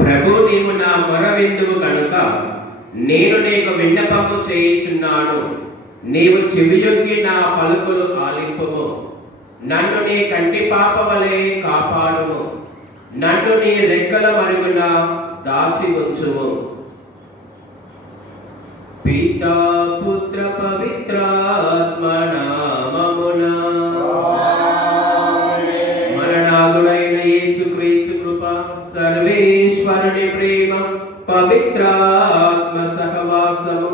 ప్రభు నీవు నా మొర విందువు కనుక నేను నీకు విన్నపము చేయుచున్నాను. నీవు చెవియొగ్గి నా పలుకులు ఆలింపుము. నన్ను నీ కంటి పాప వలె కాపాడుము. నన్ను నీ రెక్కల మరుగున దాచి ఉంచుము. పితా పుత్ర పవిత్రాత్మ నామమున మరణాదుడైన యేసుక్రీస్తు కృప, సర్వేశ్వరుని ప్రేమ, పవిత్రాత్మ సహవాసము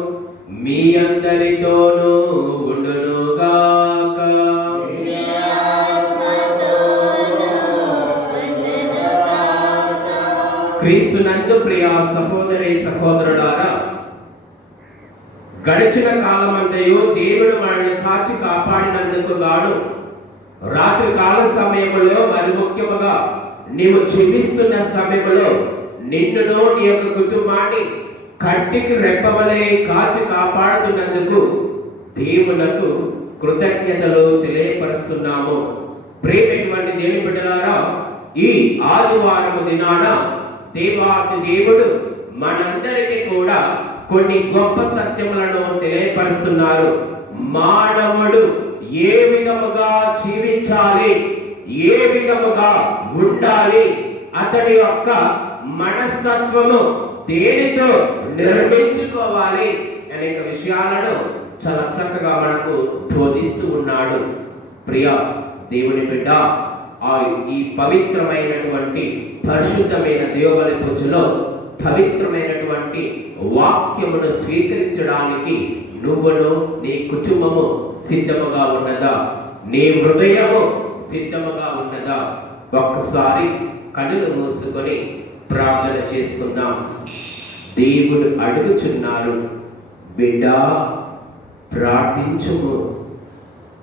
మీ అందరితోనూ ఉండునుగాక. క్రీస్తునందు ప్రియ సహోదరి సహోదరులారా, గడిచిన కాలమంతయు దేవుడు మనల్ని కాచి కాపాడినందుకు గాను రాత్రి కాల సమయంలో, మరి ముఖ్యముగా నీవు జీవిస్తున్న సమయంలో నిన్నును నీ యొక్క కుటుంబాన్ని కంటికి రెప్పవలే కాచి కాపాడుతున్నందుకు దేవునకు కృతజ్ఞతలు తెలియపరుస్తున్నాము. ప్రియమైనటువంటి దేవుని బిడ్డలారా, ఈ ఆదివారం దినాన దేవాది దేవుడు మనందరికీ కూడా కొన్ని గొప్ప సత్యములను తెలియపరుస్తున్నారు. మానవుడు ఏ విధముగా జీవించాలి, ఏ విధముగా ఉండాలి, అతడి యొక్క మనస్తత్వము దేనితో నిర్మించుకోవాలి అనేక విషయాలను చాలా చక్కగా మనకు బోధిస్తూ ఉన్నాడు. ప్రియ దేవుని బిడ్డ, ఈ పవిత్రమైనటువంటి పరిశుద్ధమైన దేవబలి పూజలో పవిత్రమైనటువంటి వాక్యమును స్వీకరించడానికి నువ్వును నీ కుటుంబము సిద్ధముగా ఉన్నదా? నీ హృదయము సిద్ధముగా ఉన్నదా? ఒక్కసారి కన్నులు మూసుకొని ప్రార్థన చేసుకుందాం. దేవుడు అడుగుచున్నారు, బిడ్డ ప్రార్థించుము.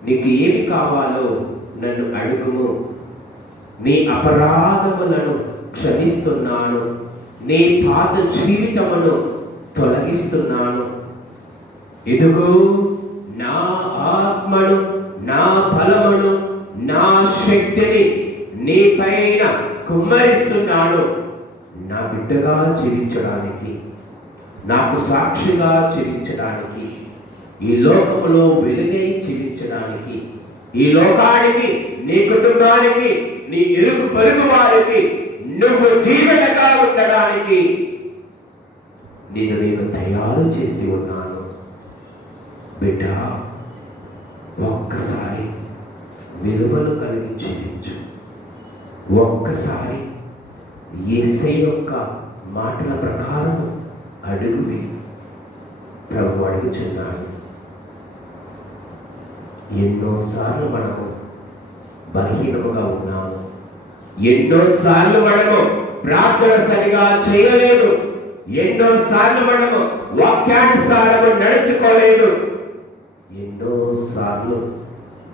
నీకు ఏమి కావాలో నన్ను అడుగుము. నీ అపరాధములను క్షమిస్తున్నాను. నీ పాత జీవితమును తొలగిస్తున్నాను. ఇదిగో నా ఆత్మను, నా బలమును, నా శక్తిని నీ పైన కుమ్మరిస్తున్నాను. నా బిడ్డగా జీవించడానికి, నాకు సాక్షిగా జీవించడానికి, ఈ లోకములో వెలుగై జీవించడానికి, ఈ లోకానికి, నీ కుటుంబానికి, నీ ఇరుగు పొరుగు వారికి నువ్వు దీవెనగా ఉండడానికి నేను తయారు చేసి ఉన్నాను. బిడ్డ, ఒక్కసారి విలువలు కలిగి జీవించు. ఒక్కసారి యేసయ్య యొక్క మాటల ప్రకారం అడుగువి. ప్రభు అడుగుచున్నాడు. ఎన్నోసార్లు మనము బలహీనముగా ఉన్నాము. ఎన్నోసార్లు మనము ప్రార్థన సరిగా చేయలేదు. ఎన్నోసార్లు మనము వాక్యానుసారము నడుచుకోలేదు. ఎన్నోసార్లు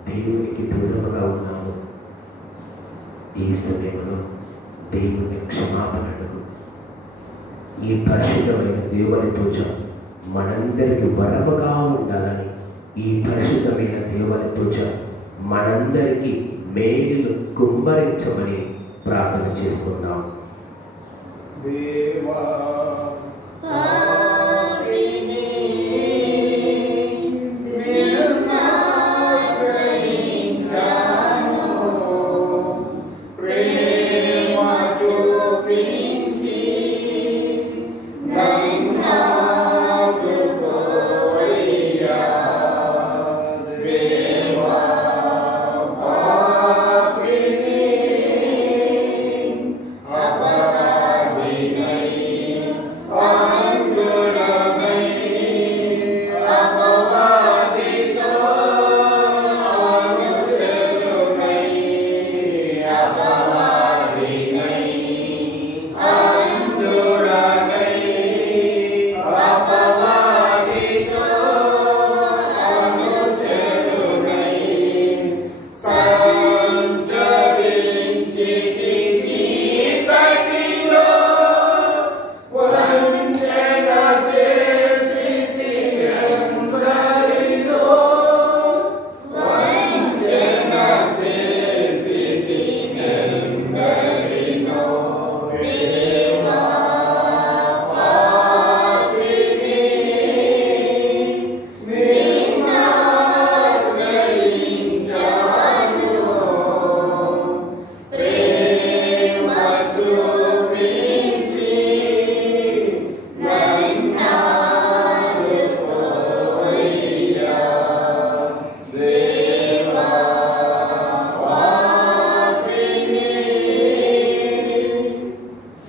దేవునికి దూరముగా ఉన్నాము. ఈ సమయంలో దేవుని క్షమాపణను, ఈ పరిశుద్ధమైన దేవుని పూజ మనందరికి వరముగా ఉండాలని, ఈ పరిశుద్ధమైన దేవుని పూజ మనందరికీ మేలు కుమ్మరించమని ప్రార్థన చేసుకుందాం. దేవా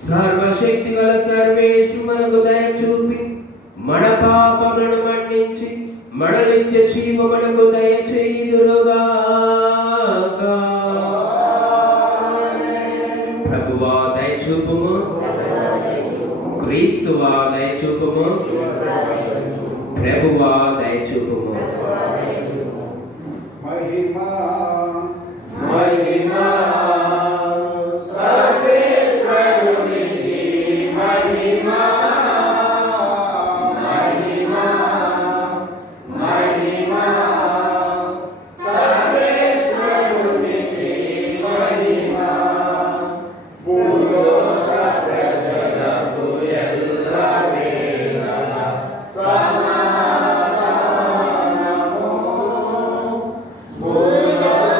సర్వశక్తి గల సర్వేశ్వరుడు మనకు దయ చూపి మన పాపములను మన్నించి మన నిత్య జీవమునకు దయ చేయుదురుగాక. ప్రభువా దయ చూపుము, క్రీస్తువా దయ చూపుము, ప్రభువా దయ చూపుము. మహిమా మహిమా సర్వేశ్వరునికి మహిమా మహిమా మహిమా సర్వేశ్వరునికి మహిమా భూలోక ప్రజలకు ఎల్లవేళల సమాధానము భూలోక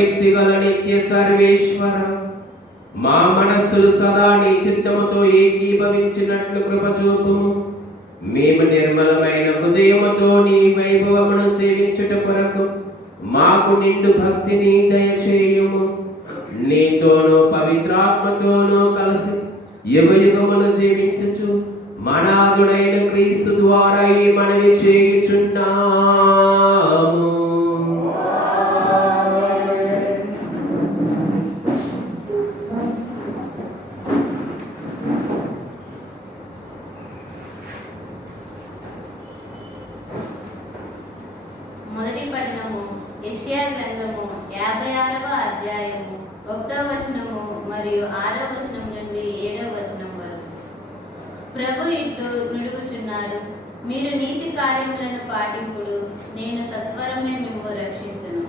సర్వశక్తి గల నిత్య సర్వేశ్వర, మా మనస్సులు సదా నీ చిత్తముతో ఏకీభవించినట్లు కృప చూపుము. మేము నిర్మలమైన హృదయముతో నీ వైభవమును సేవించుట కొరకు మాకు నిండు భక్తిని దయచేయుము. నీతోనూ పవిత్రాత్మతోనూ కలిసి యుగయుగములు జీవించుచు మనాదుడైన క్రీస్తు ద్వారా ఈ మనవి చేయుచున్నాము. మొదటి పట్టణము యెషయా గ్రంథము 56వ అధ్యాయము 1వ వచనము మరియు 6వ వచనం నుండి 7వ వచనం వరకు. ప్రభు ఇట్లు నుడుగుచున్నాడు, మీరు నీతి కార్యములను పాటింపుడు, నేను సత్వరమే మిమ్ము రక్షింతును,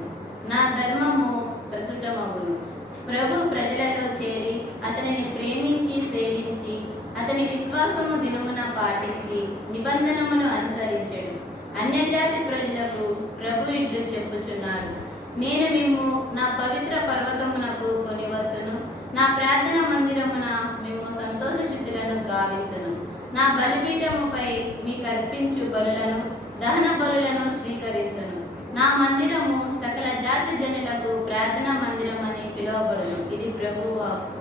నా ధర్మము ప్రసుటమగును. ప్రభు ప్రజలలో చేరి అతనిని ప్రేమించి సేవించి అతని విశ్వాసము దినమున పాటించి నిబంధనమును అనుసరించెడు. అన్యజాతి ప్రజలకు ప్రభు ఇట్లు చెప్పుచున్నాడు, నేను మిమ్ము నా పవిత్ర పర్వతమునకు కొనివత్తును, నా ప్రార్థన మందిరమున మేము సంతోషచిత్తులను గావింతును. నా బలిపీఠముపై మీకు అర్పించు బలులను దహన బలులను స్వీకరింతును. నా మందిరము సకల జాతి జనులకు ప్రార్థనా మందిరం అని పిలువబడును. ఇది ప్రభువు వాక్కు.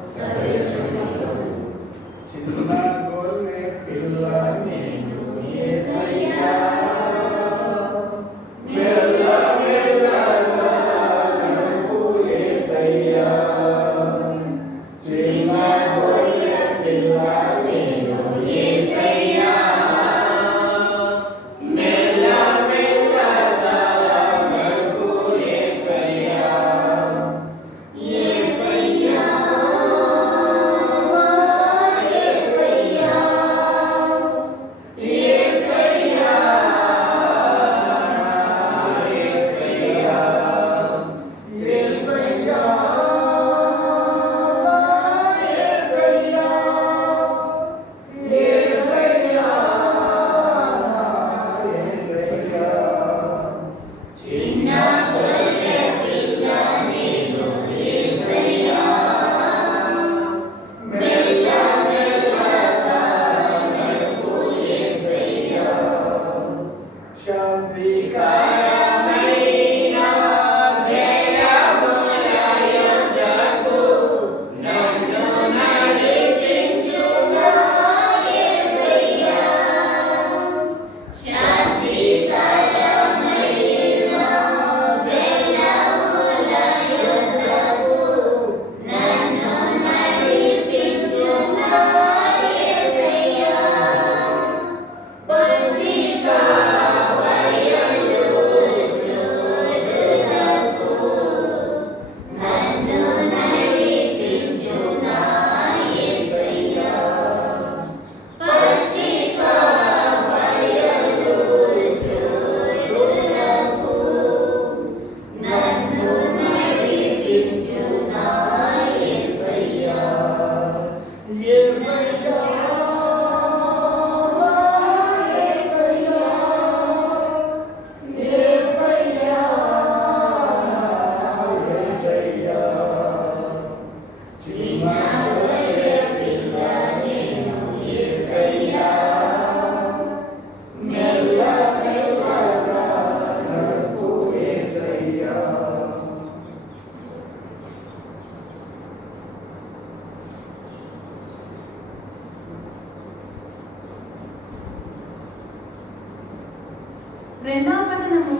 రెండవ పట్టణము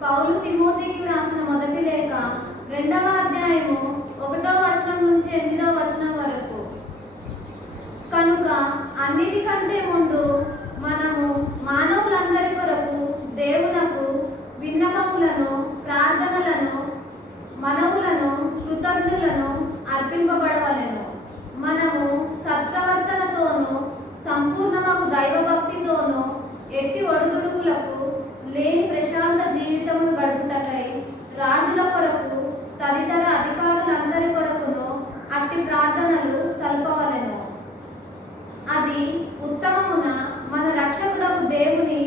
పౌలు తిమోతికి వ్రాసిన మొదటి లేఖ 2వ అధ్యాయము 1వ వచనం నుంచి 8వ వచనం వరకు. కనుక అన్నిటికంటే ముందు మనము మానవులందరి కొరకు దేవునకు విన్నపములను, ప్రార్థనలను, మనవులను, కృతజ్ఞులను అర్పింపబడవలెను. మనము సత్ప్రవర్తనతోనూ సంపూర్ణమగు దైవభక్తితోనూ ఎట్టి ఒడుదుడుకులకు లేని ప్రశాంత జీవితమును గడుపుటకై రాజుల కొరకు తదితర అధికారులందరి కొరకును అట్టి ప్రార్థనలు సల్పవలెను. అది ఉత్తమమున మన రక్షకుడకు దేవుని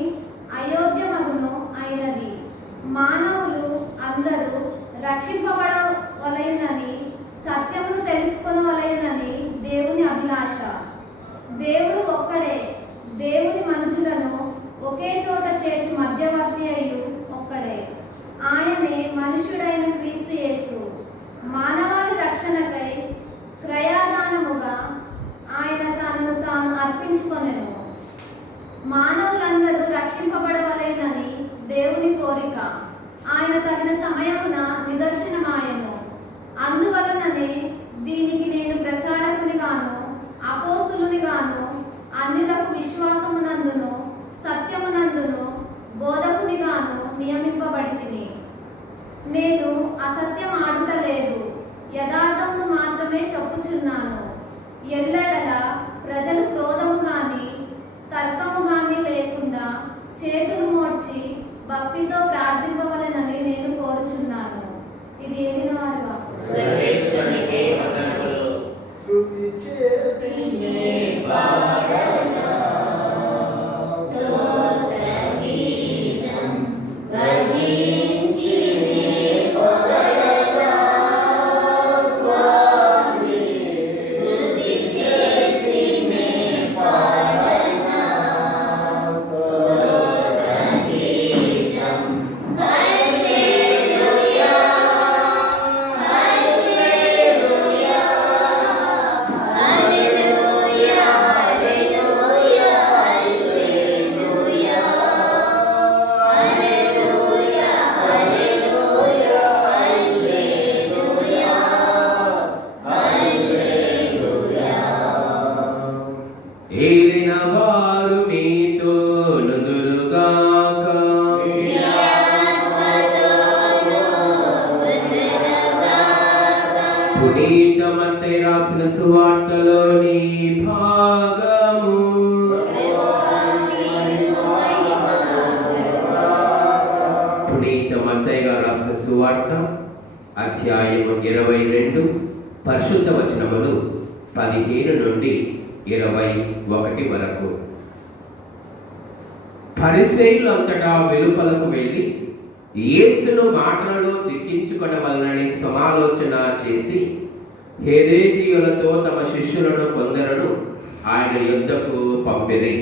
అయోధ్యమగును అయినది. మానవులు అందరూ రక్షింపబడ వలయునని సత్యమును తెలుసుకొనవలయునని దేవుని అభిలాష. దేవుడు ఒక్కడే. దేవుని మనుషులను ఒకే చోట చేర్చు మధ్యవర్తి అయ్యు ఒక్కడే. ఆయనే మనుష్యుడైన క్రీస్తు యేసు. మానవాళి రక్షణకై క్రయాదానముగా ఆయన తనను తాను అర్పించుకొనెను. మానవులందరూ రక్షింపబడవలెనని దేవుని కోరిక. ఆయన తగిన సమయమున నిదర్శనమాయెను. అందువలననే దీనికి నేను ప్రచారకునిగాను అపోస్తులునిగాను అన్యులకు విశ్వాసమునందును సత్యమునందును బోధకునిగాను నియమింపబడితిని. నేను అసత్యం ఆడుటలేదు, యథార్థమును మాత్రమే చెప్పుచున్నాను. ఎల్లెడల ప్రజలు క్రోధము గాని తర్కము గాని లేకుండా చేతులు మోడ్చి భక్తితో ప్రార్థింపవలెనని నేను కోరుచున్నాను. ఇది ఏలిన వారి వాక్కు. సర్వేశ్వరునికే వందనములు. స్తుతి చేసి నీ పాడనా స్తోత్రగీతం వహించి నీ పొగడగా స్వామి. స్తుతి చేసి నీ పాడనా స్తోత్రగీతం. హల్లెలూయా హల్లెలూయా హల్లెలూయా హల్లెలూయా హల్లెలూయా హల్లెలూయా హల్లెలూయా హల్లెలూయా హల్లెలూయా. ఏలిన వారు మీతో నుందురుగాక. పునీత మత్తయి రాసిన సువార్తలోని భాగము. పునీత మత్తయి గారు రాసిన సువార్త అధ్యాయము 22 పరిశుద్ధ వచనములు 15 నుండి 21 వరకు. పరిసయ్యులు అంతటా వెలుపలకు వెళ్ళి యేసును మాటలలో చిక్కించుకొనవలనని సమాలోచన చేసి హేరోదీయులతో తమ శిష్యులను కొందరును ఆయన యొద్దకు పంపిరి.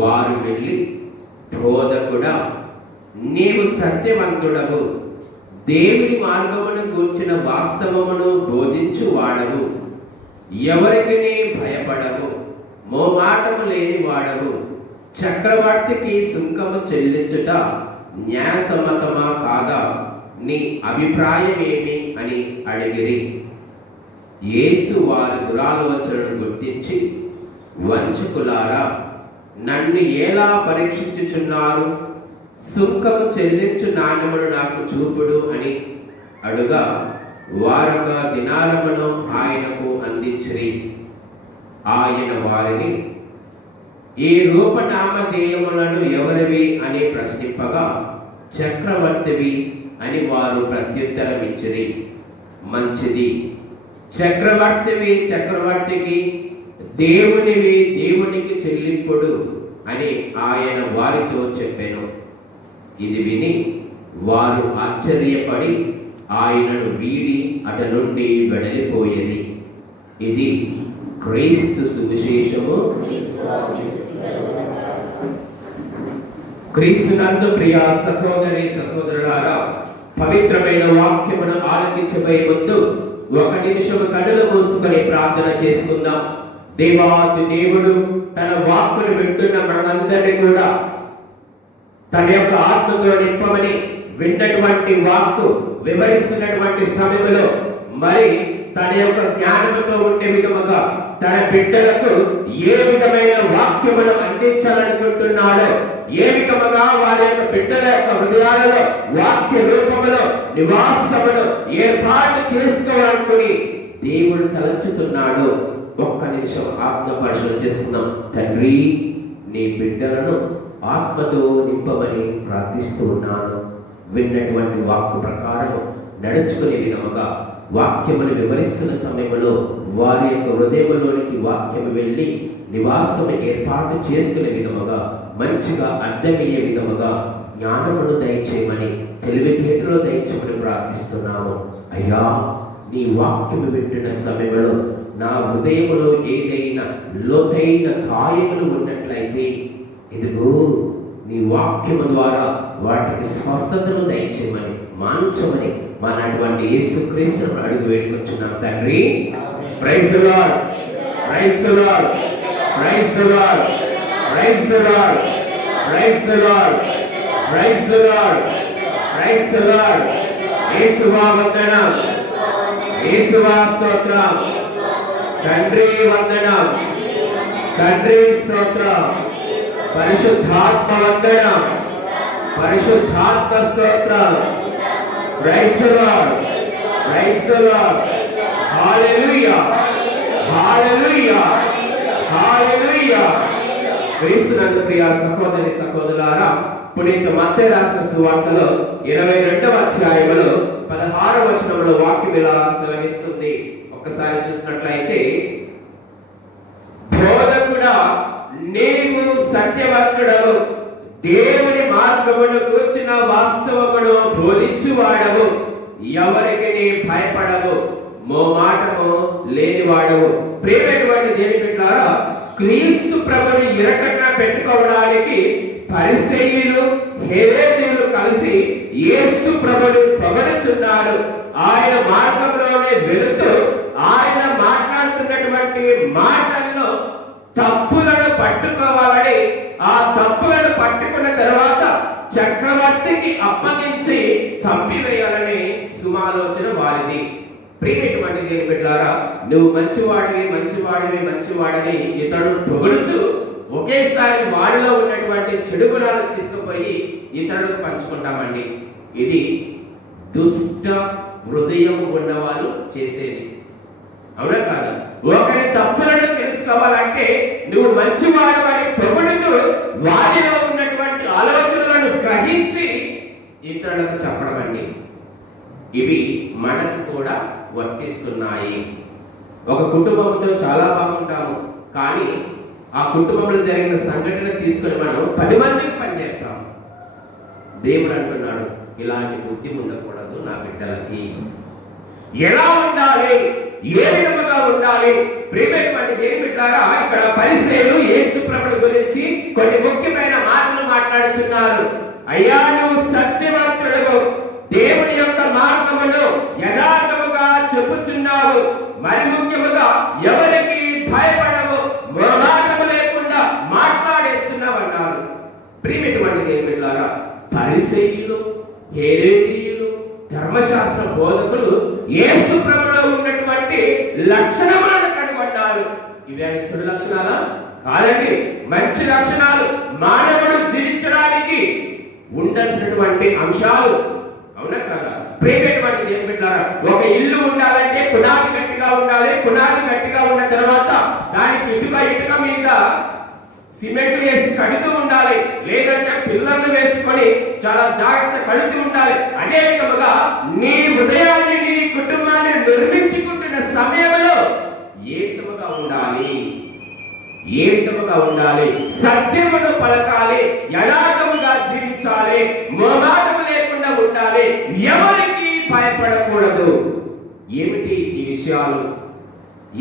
వారు వెళ్ళి, బోధకుడా, నీవు సత్యవంతుడవు, దేవుని మార్గమును గూర్చిన వాస్తవమును బోధించు వాడవు, ఎవరికి భయపడవు, మోమాటము లేని వాడవు, చక్రవర్తికి సుంకము చెల్లించుట న్యాయసమ్మతమా కాదా, నీ అభిప్రాయం ఏమి అని అడిగిరి. యేసు వారి దురాలోచనను గుర్తించి, వంచకులారా, నన్ను ఎలా పరీక్షించుచున్నారు? సుంకము చెల్లించు నాణ్యమును నాకు చూపుడు అని అడుగా వారొక దినారమును ఆయనకు అందించిరి. ఆయన వారిని, ఈ రూపనామధేయములను ఎవరివి అని ప్రశ్నింపగా, చక్రవర్తివి అని వారు ప్రత్యుత్తరం ఇచ్చిరి. మంచిది, చక్రవర్తివి చక్రవర్తికి, దేవునివి దేవునికి చెల్లింపుడు అని ఆయన వారితో చెప్పెను. ఇది విని వారు ఆశ్చర్యపడి ఆయనను వీడి అట నుండి వెడలిపోయేది. ఇది క్రీస్తు సువిశేషము. క్రీస్తునందు ప్రియ సహోదరి సహోదరులారా, పవిత్రమైన వాక్యమును ఆలకించబోయే ముందు ఒక నిమిషము కనులు మూసుకొని ప్రార్థన చేసుకుందాం. దేవాది దేవుడు తన వాక్కును వింటున్న మనందరినీ కూడా తన యొక్క ఆత్మతో నింపమని విన్నటువంటి వాక్కు వివరిస్తున్నటువంటి సమయంలో మరి తన యొక్క జ్ఞానంతో ఉండే విధముగా తన బిడ్డలకు ఏ విధమైన వాక్యమును అందించాలనుకుంటున్నాడో, ఏ విధముగా వారి యొక్క బిడ్డల యొక్క హృదయాలలో వాక్య రూపములో నివాసమును ఏర్పాటు చేసుకోవాలనుకుని దేవుడు తలంచుతున్నాడు. ఒక్క నిమిషం ఆత్మ పరిశీలన చేసుకుందాం. తండ్రి, నీ బిడ్డలను ఆత్మతో నింపమని ప్రార్థిస్తూ ఉన్నాను. విన్నటువంటి వాక్కు ప్రకారం నడుచుకునే విధముగా వాక్యమును వివరిస్తున్న సమయంలో వారి యొక్క హృదయంలోనికి వాక్యము వెళ్ళి నివాసం ఏర్పాటు చేసుకునే విధముగా, మంచిగా అర్థమయ్యే విధముగా జ్ఞానమును దయచేయమని, తెలివితేటలో దయచేయమని ప్రార్థిస్తున్నాము. అయ్యా నీ వాక్యము వింటున్న సమయంలో నా హృదయములో ఏదైనా లోతైన గాయములు ఉన్నట్లయితే ఇదిగో నీ వాక్యము ద్వారా వాటికి స్వస్థతను దయచేయమని మాంచమని మనటువంటి యేసుక్రీస్తును అడుగు వేడుకొచ్చున్నాం తండ్రి. Praise the lord, praise the lord, praise the lord, praise the lord, praise the lord, praise the lord, praise the Lord. యేసువా వందనం, యేసువా స్తోత్రం, తండ్రి వందనం, తండ్రి స్తోత్రం, పరిశుద్ధాత్మ వందనం, పరిశుద్ధాత్మ స్తోత్రం. Praise the lord, praise the lord. హల్లెలూయా, హల్లెలూయా, హల్లెలూయా. క్రీస్తునందు ప్రియ సహోదరి సహోదరులారా, పునీత మత్తయి రాసిన సువార్తలో 22వ అధ్యాయములో 16వ వచనంలో వాక్యం ఇలా సెలవిస్తుంది. ఒక్కసారి చూసినట్లయితే, బోధకుడా నీవు సత్యవంతుడవు, దేవుని మార్గమును కూర్చిన వాస్తవమును బోధించువాడవు, ఎవరికి నీ భయపడవు, మోమాటము లేనివాడవు. ప్రియమైనటువంటి దేవుని బిడ్డలారా, క్రీస్తు ప్రభుని ఇరకట్న పెట్టుకోవడానికి పరిసయ్యులు హేరోదీయులు కలిసి యేసు ప్రభుని పొగడుచున్నారు. ఆయన మార్గంలోనే వెళుతూ ఆయన మాట్లాడుతున్నటువంటి మాటల్లో తప్పులను పట్టుకోవాలని, ఆ తప్పులను పట్టుకున్న తర్వాత చక్రవర్తికి అప్పగించి చంపివేయాలని సుమాలోచన వారిది. ప్రియమైనటువంటి దేవుని బిడ్డలారా, నువ్వు మంచివాడివి మంచివాడివి మంచివాడని ఇతరుడు పొగుడుచు ఒకేసారి వాడిలో ఉన్నటువంటి చెడు గుణాలను తీసుకుపోయి ఇతరులకు పంచుకుంటామండి. ఇది దుష్ట హృదయం ఉన్నవాళ్ళు చేసేది, అవునా కాదు? ఒకరి తప్పులను తెలుసుకోవాలంటే నువ్వు మంచివాడు అని పొగుడుతూ వారిలో ఉన్నటువంటి ఆలోచనలను గ్రహించి ఇతరులకు చెప్పడం అండి. ఇవి మనకు కూడా వర్తిస్తున్నాయి. ఒక కుటుంబంతో చాలా బాగుంటాము, కానీ ఆ కుటుంబంలో జరిగిన సంఘటన తీసుకొని మనం 10 మందికి పనిచేస్తాం. దేవుడు అంటున్నాడు, ఇలాంటి బుద్ధి ఉండకూడదు నా బిడ్డలకి. ఎలా ఉండాలి, ఏ విధముగా ఉండాలి? ప్రియమైనటువంటి దేవుని బిడ్డలారా, ఇక్కడ పరిసయ్యులు యేసు ప్రభువు గురించి కొన్ని ముఖ్యమైన మాటలు మాట్లాడుతున్నారు. అయ్యా నువ్వు సత్యవంతుడవు, దేవుని యొక్క మార్గమును యథార్థముగా చెప్పుచున్నావు, మరి ముఖ్యముగా ఎవరికి భయపడవు, మొహమాటము లేకుండా మాట్లాడేస్తున్నావు అన్నారు. ప్రియమైనటువంటి దేవుని బిడ్డలారా, పరిసయ్యులు హేరోదీయులు ధర్మశాస్త్ర బోధకులు యేసు ప్రభువులో ఉన్నటువంటి లక్షణములను కనుగొన్నారు. ఇవి చెడు లక్షణాలా? కాదండి, మంచి లక్షణాలు. మానవుడు జీవించడానికి ఉండాల్సినటువంటి అంశాలు, అవునా కదా? ప్రియమైనటువంటి దేవుని బిడ్డలారా, ఒక ఇల్లు ఉండాలంటే పునాది గట్టిగా ఉండాలి. పునాది గట్టిగా ఉన్న తర్వాత దానికి ఇటుక మీద సిమెంట్ వేసి కడుతూ ఉండాలి, లేదంటే పిల్లర్లు వేసుకొని చాలా జాగ్రత్త కడుతూ ఉండాలి. అదే విధముగా నీ హృదయాన్ని నీ కుటుంబాన్ని నిర్మించుకుంటున్న సమయంలో ఏ విధముగా ఉండాలి, ఏ విధముగా ఉండాలి? సత్యమును పలకాలి, యథార్థముగా జీవించాలి, మోమాటము లేకుండా ఉండాలి, ఎవరికి భయపడకూడదు. ఏమిటి ఈ విషయాలు?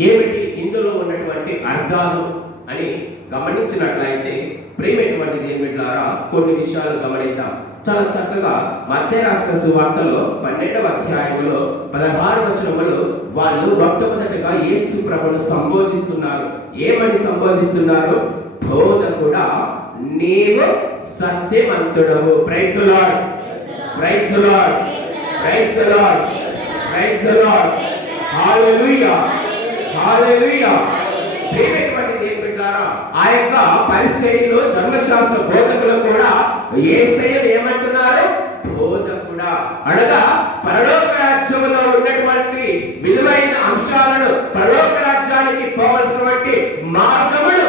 ఏమిటి ఇందులో ఉన్నటువంటి అర్థాలు అని గమనించినట్లయితే, ప్రియమైనటువంటి దేవుని బిడ్డలారా, కొన్ని విషయాలు గమనిద్దాం. చాలా చక్కగా మత్తయి రాసిన సువార్తలో 12వ అధ్యాయంలో 16వ వచనంలో వాళ్ళు మొట్టమొదటిగా యేసు ప్రభువును సంబోధిస్తున్నారు. ఏమని సంబోధిస్తున్నారు? బోధకుడా నీవు సత్యవంతుడవు. Praise the lord, praise the lord, praise the lord, praise the lord. హల్లెలూయా, హల్లెలూయా. ప్రియమైనటువంటి దేవుని బిడ్డలారా, ఆ యొక్క పరిసయ్యులు ధర్మశాస్త్ర బోధకులు కూడా యేసయ్యను ఏమంటున్నారు? బోధకుడా అనగా పరలోక రాజ్యంలో ఉన్నటువంటి విలువైన అంశాలను, పరలోక రాజ్యానికి పోవలసినటువంటి మార్గమును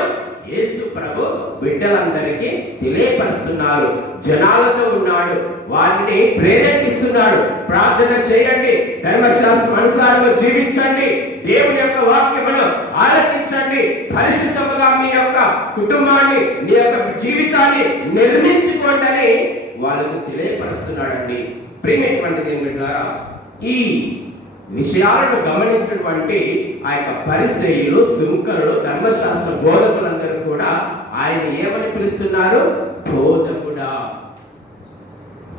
యేసు ప్రభు బిడ్డలందరికీ తెలియపరుస్తున్నారు. జనాలతో ఉన్నాడు, వారిని ప్రేరేపిస్తున్నాడు. ప్రార్థన చేయండి, ధర్మశాస్త్రం అనుసారంగా జీవించండి, దేవుని యొక్క వాక్యమును ఆలకించండి, పరిశుద్ధముగా మీ యొక్క కుటుంబాన్ని, మీ యొక్క జీవితాన్ని నిర్మించుకోండి అని వాళ్ళకు తెలియపరుస్తున్నాడండి. ప్రియమైనటువంటి దేవుని బిడ్డలారా, ఈ విషయాలను గమనించినటువంటి ఆ యొక్క పరిసయ్యులు, సుంకరులు, ధర్మశాస్త్ర బోధకులందరూ కూడా ఆయన ఏమని పిలుస్తున్నారు? బోధకుడా,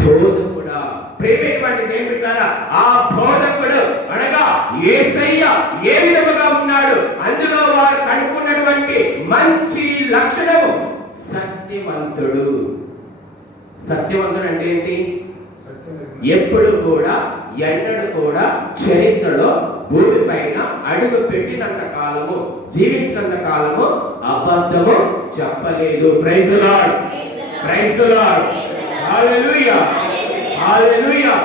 బోధకుడా. ప్రేమేటువంటి ఏమిటారా? ఆ బోధకుడు అనగా యేసయ్య ఏ విధముగా ఉన్నాడు? అందులో వారు కనుక్కున్నటువంటి మంచి లక్షణము సత్యవంతుడు. సత్యవంతుడు అంటే ఏంటి? ఎప్పుడు కూడా, ఎన్నడూ కూడా చరిత్రలో భూమి పైన అడుగు పెట్టినంత కాలము, జీవించినంత కాలము అబద్ధము చెప్పలేదు. Praise the lord, praise the lord, హల్లెలూయా, హల్లెలూయా.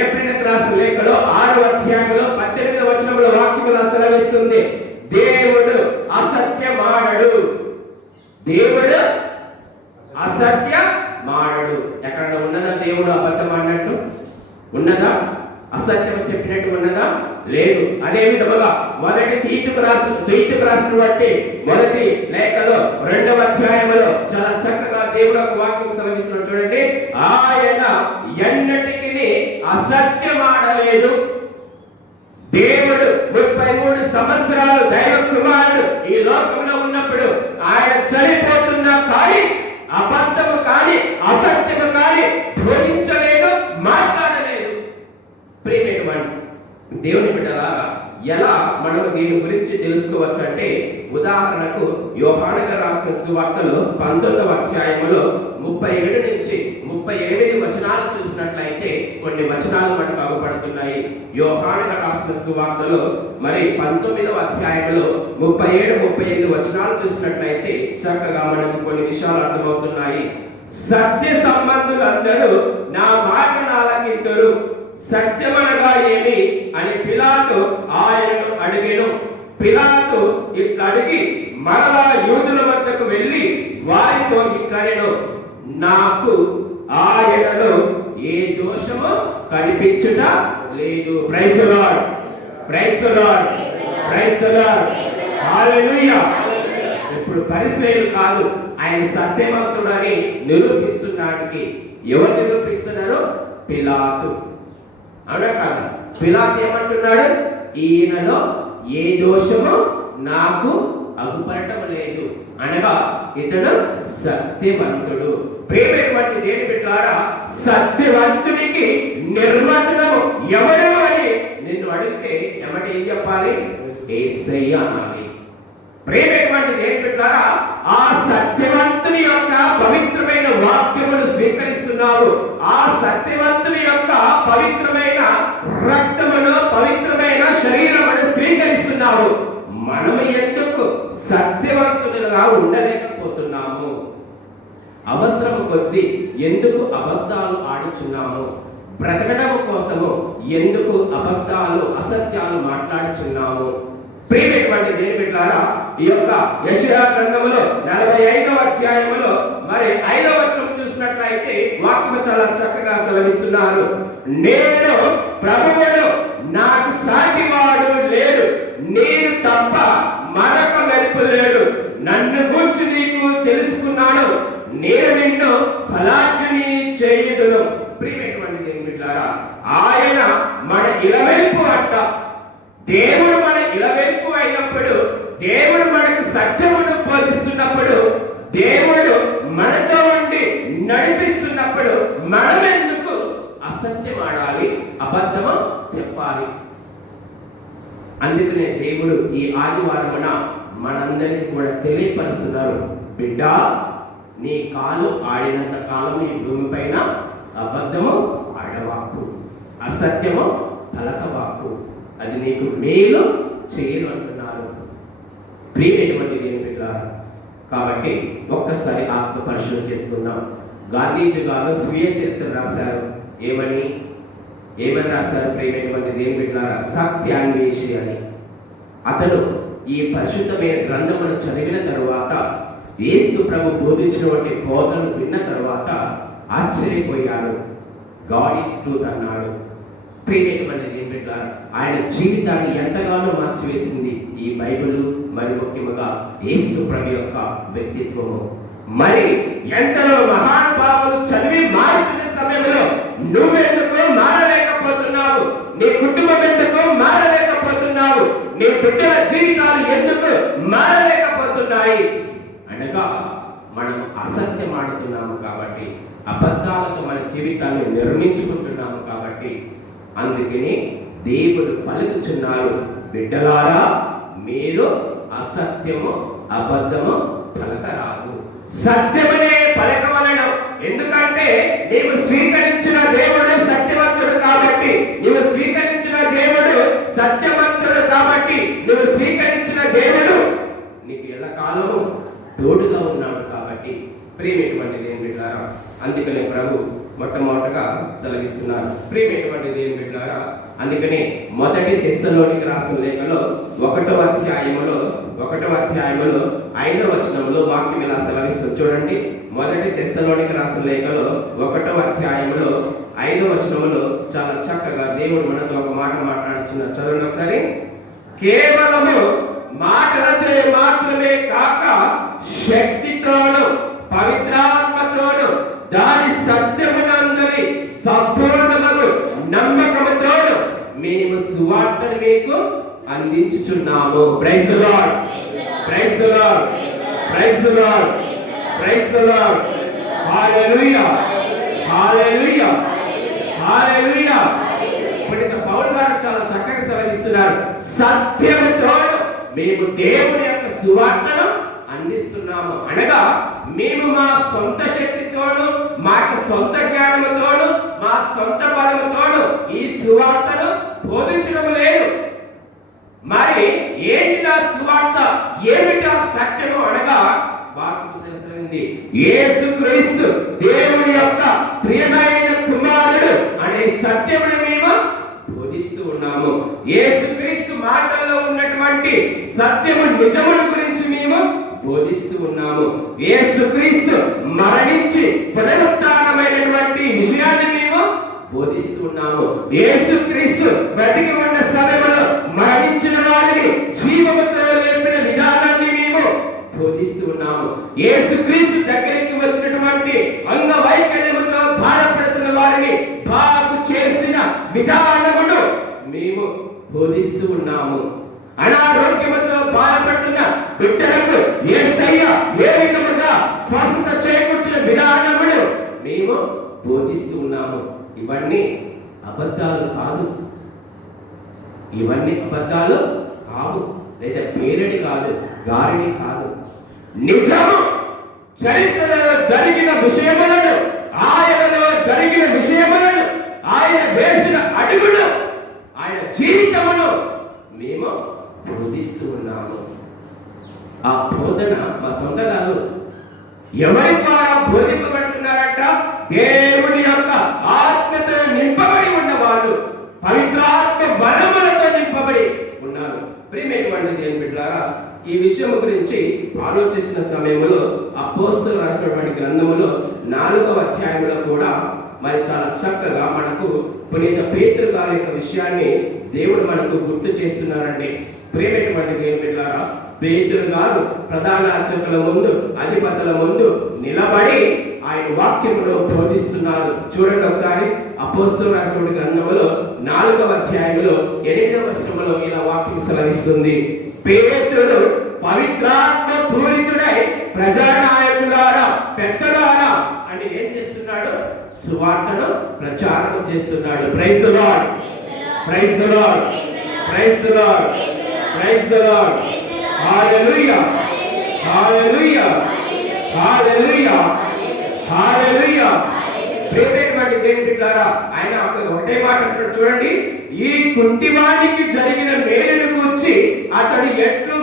ఏప్రిల్కి రాసిన లేఖలో 6వ అధ్యాయంలో 18వ వచనంలో వాక్యములు సెలవిస్తుంది, దేవుడు అసత్యమాడడు, దేవుడు అసత్యమాడడు. ఎక్కడ ఉన్నదా దేవుడు అబద్ధం ఆడినట్టు? ఉన్నదా? అసత్యం చెప్పినట్టు ఉన్నదా? లేదు. అదే విధముగా మొదటి తీతుకు రాసిన బట్టి మొదటి లేఖలో 2వ అధ్యాయంలో చాలా చక్కగా దేవుడు ఒక వాక్యం సెలవిస్తున్నాడు. చూడండి, ఆయన ఎన్నటికీ అసత్యమాడలేదు. దేవుడు 33 సంవత్సరాలు దైవ కుమారుడు ఈ లోకంలో ఉన్నప్పుడు ఆయన చనిపోతున్నా కానీ అబద్ధము కానీ అసత్యము కానీ ధ్వనించలేదు, మాట్లాడలేదు. ప్రియమైనటువంటి దేవుని బిడ్డలారా, ఎలా మనం దీని గురించి తెలుసుకోవచ్చు అంటే, ఉదాహరణకు యోహాను గారు రాసిన సువార్తలో 19వ అధ్యాయంలో 37 నుంచి 38 వచనాలు చూసినట్లయితే కొన్ని వచనాలు మనకు అగుపడుతున్నాయి. యోహాను గారు రాసిన సువార్తలో మరి 19వ అధ్యాయంలో 37, 38 వచనాలు చూసినట్లయితే చక్కగా మనకు కొన్ని విషయాలు అర్థమవుతున్నాయి. సత్య సంబంధులందరూ నా మాటను ఆలకింతురు, సత్యమనగా ఏమి అని పిలాతు ఆయనను అడిగెను. పిలాతు ఇట్లా అడిగి మరలా యూదుల వద్దకు వెళ్ళి వారితో ఇట్లనెను, నాకు ఆయనలో ఏ దోషము కనిపించుట లేదు. Praise the lord, praise the lord, praise the lord, హల్లెలూయా. ఇప్పుడు పరిసయ్యులు కాదు, ఆయన సత్యవంతుడని నిరూపిస్తున్నానికి ఎవరు నిరూపిస్తున్నారు? పిలాతు. అవునా కాదు? పిలాతు ఏమంటున్నాడు? ఈయనలో ఏ దోషము నాకు అగుపడటం లేదు అనగా ఇతడు సత్యవంతుడు. ప్రేమటువంటి దేని బిడ్డలారా, సత్యవంతునికి నిర్వచనము ఎవరు అని నిన్ను అడిగితే ఏమంటే ఏం చెప్పాలి? యేసయ్య అనాలి. ప్రేమటువంటి దేని బిడ్డలారా, ఆ సత్యవంతుని యొక్క పవిత్రమైన వాక్యమును స్వీకరిస్తున్నావు, ఆ సత్యవంతుని యొక్క పవిత్రమైన రక్తమును, పవిత్రమైన శరీరమును స్వీకరిస్తున్నావు. మనము ఎందుకు సత్యవంతులుగా ఉండలేకపోతున్నాము? అవసరం కొద్దీ ఎందుకు అబద్ధాలు ఆడుచున్నాము? బ్రతకడం కోసము ఎందుకు అబద్ధాలు, అసత్యాలు మాట్లాడుచున్నాము? ప్రియమైనటువంటి దేవుని బిడ్డలారా, ఈ యొక్క యెషయా గ్రంథములో 45వ అధ్యాయములో మరి 5వ వచనం చూసినట్లయితే వాక్యము చాలా చక్కగా సెలవిస్తున్నారు. నేను ప్రభువును, నాకు సాటివాడు లేడు, నేను తప్ప మరొక వెలుపు లేడు. నన్ను గూర్చి నీకు తెలుసుకున్నాను, నేను నిన్ను బలాఢ్యుని చేయుదును. ప్రియమైనటువంటి దేవుని బిడ్డలారా, ఆయన మన ఇలవెల్పు అంట. దేవుడు మన ఇలవెల్పు అయినప్పుడు, దేవుడు మనకు సత్యమును బోధిస్తున్నప్పుడు, దేవుడు మనతో ఉండి నడిపిస్తున్నప్పుడు మనం ఎందుకు అసత్యం ఆడాలి, అబద్ధము చెప్పాలి? అందుకనే దేవుడు ఈ ఆదివారమున మనందరికీ కూడా తెలియపరుస్తున్నారు, బిడ్డ, నీ కాలు ఆడినంత కాలం ఈ భూమి పైన అబద్ధము ఆడవాకు, అసత్యము పలకవాకు, అది నీకు మేలు చేయను అంటున్నారు. ప్రియమైనటువంటి దేవుని బిడ్డలారా, కాబట్టి ఒక్కసారి ఆత్మ పరిశీలన చేసుకుందాం. గాంధీజీ గారు స్వీయ చరిత్ర రాశారు. ఏమని రాశారు? ప్రియమైనటువంటి దేవుని బిడ్డలారా, సత్యాన్వేషి అని. అతను ఈ పరిశుద్ధమైన గ్రంథమును చదివిన తరువాత, యేసు ప్రభు బోధించినటువంటి బోధనలు విన్న తరువాత ఆశ్చర్యపోయాడు. గాడ్ ఈజ్ ట్రూత్ అన్నాడు. ప్రియమైనటువంటి దేవుని బిడ్డలారా, ఆయన జీవితాన్ని ఎంతగానో మార్చివేసింది ఈ బైబిల్, మరి ముఖ్యంగా యేసు ప్రభు యొక్క వ్యక్తిత్వము. మరి ఎంతలో మహానుభావులు చదివి మారుతున్న సమయంలో నువ్వెందుకు మారలేకపోతున్నావు? నీ కుటుంబం ఎందుకు మారలేకపోతున్నావు? నీ బిడ్డల జీవితాలు ఎందుకు మారలేకపోతున్నాయి అనగా మనం అసత్యం ఆడుతున్నాము కాబట్టి, అబద్ధాలతో మన జీవితాన్ని నిర్మించుకుంటున్నాము కాబట్టి. అందుకని దేవుడు పలుకుచున్నారు, బిడ్డలారా మీరు అసత్యము అబద్ధము పలకరాదు, సత్యమనే పలకవలను. ఎందుకంటే నీవు స్వీకరించిన దేవుడు సత్యవంతుడు కాబట్టి, నీవు స్వీకరించిన దేవుడు సత్యవంతుడు కాబట్టి, నువ్వు స్వీకరించిన దేవుడు నీకు ఎల్లకాలము తోడుగా ఉన్నాడు కాబట్టి. ప్రియమైనటువంటి దేవుని బిడ్డలారా, అందుకనే ప్రభు మొట్టమొదటగా సెలవిస్తున్నారు. ప్రియమైనటువంటి దేవుని బిడ్డలారా, అందుకనే మొదటి తెస్సలోనికి రాసిన లేఖలో 1వ అధ్యాయములో 5వ వచనంలో వాక్యం ఇలా సెలవిస్తుంది. చూడండి, మొదటి తెస్సలోనికి రాసిన లేఖలో 1వ అధ్యాయములో 5వ వచనంలో చాలా చక్కగా దేవుడు మనతో ఒక మాట మాట్లాడుతున్నారు. చదవండి ఒకసారి. కేవలము మాటలచే మాత్రమే కాక శక్తితోను పవిత్రాత్మతోను దాని సత్యమునందరి సంపూర్ణమును నమ్మకముతోను మేము సువార్తను మీకు అందించుచున్నాము. Praise the lord, praise the lord, praise the lord, praise the lord. హల్లెలూయా, హల్లెలూయా, హల్లెలూయా. పండిత పౌలు గారు చాలా చక్కగా సెలవిస్తున్నారు. సత్యముతోను మేము దేవుని యొక్క సువార్తను అందిస్తున్నాము అనగా, మేము మా సొంత శక్తితోను, మా సొంత జ్ఞానముతోను, మా సొంత బలముతోను ఈ సువార్తను బోధించడం లేదు. మరి ఏంటిదా సువార్త, ఏమిటా సత్యము అనగా, వాక్యం సెలవిస్తుంది, యేసుక్రీస్తు దేవుని యొక్క ప్రియమైన కుమారుడు అనే సత్యమును మేము బోధిస్తూ ఉన్నాము. యేసుక్రీస్తు మాటల్లో ఉన్నటువంటి సత్యము నిజముల గురించి మేము బోధిస్తూ ఉన్నాము. యేసుక్రీస్తు మరణించి పునరుత్థానమైనటువంటి విషయాన్ని మేము బోధిస్తూ ఉన్నాము. యేసుక్రీస్తు బ్రతికి ఉన్న సమయంలో మరణించిన వారిని జీవముతో లేపిన విధానాన్ని మేము బోధిస్తూ ఉన్నాము. యేసుక్రీస్తు దగ్గరికి వచ్చినటువంటి అంగవైకల్యముతో బాధపడుతున్న వారిని బాగు చేసిన విధానమును మేము బోధిస్తూ ఉన్నాము. అనారోగ్యముతో బాధపడుతున్న బిడ్డలకు యేసయ్య ఏ విధముగా స్వస్థత చేకూర్చిన విధానమును మేము బోధిస్తూ ఉన్నాము. ఇవన్నీ అబద్ధాలు కాదు, ఇవన్నీ అబద్ధాలు కావు, లేదా పేరడి కాదు, గారిని కాదు. నిజము, చరిత్రలో జరిగిన విషయములను, ఆయనలో జరిగిన విషయములను, ఆయన వేసిన అడుగులు, ఆయన జీవితమును మేము బోధిస్తూ ఉన్నాము. ఆ బోధన మా సొంత కాదు. ఎవరి ద్వారా బోధింపబడుతున్నారంట? దేవుని యొక్క ఆత్మతో నింపబడి ఉన్నవాళ్ళు, పవిత్రాత్మ వరములతో నింపబడి ఉన్నారు. ప్రియమైనటువంటి దేవుని బిడ్డలారా, ఈ విషయం గురించి ఆలోచిస్తున్న సమయంలో అపోస్తలులు రాసినటువంటి గ్రంథములో 4వ అధ్యాయంలో కూడా మరి చాలా చక్కగా మనకు పునీత పేతురు గారి యొక్క విషయాన్ని దేవుడు మనకు గుర్తు చేస్తున్నారండి. ప్రియమైనటువంటి దేవుని బిడ్డలారా, పేతురు గారు ప్రధాన అర్చకుల ముందు, అధిపతుల ముందు నిలబడి ఆయన వాక్యమును బోధిస్తున్నారు. చూడండి ఒకసారి, అపోస్తలులు రాసిన గ్రంథములో 4వ అధ్యాయంలో 8వ వచనములో ఇలా వాక్యం సెలవిస్తుంది. పేతురు పవిత్రాత్మ పూరితుడై ప్రజానాయకులారా, పెద్దలారా అని ఏం చేస్తున్నాడు? సువార్తను ప్రచారం చేస్తున్నాడు. Praise the lord, praise the lord, praise the lord, praise the lord. హల్లెలూయా, హల్లెలూయా, హల్లెలూయా, హల్లెలూయా. ప్రియమైనటువంటి దేవుని బిడ్డలారా, ఆయన ఒకటే మాట అంటాడు. చూడండి, ఈ కుంటివానికి జరిగిన మేలును గురించి అతడు ఎట్లు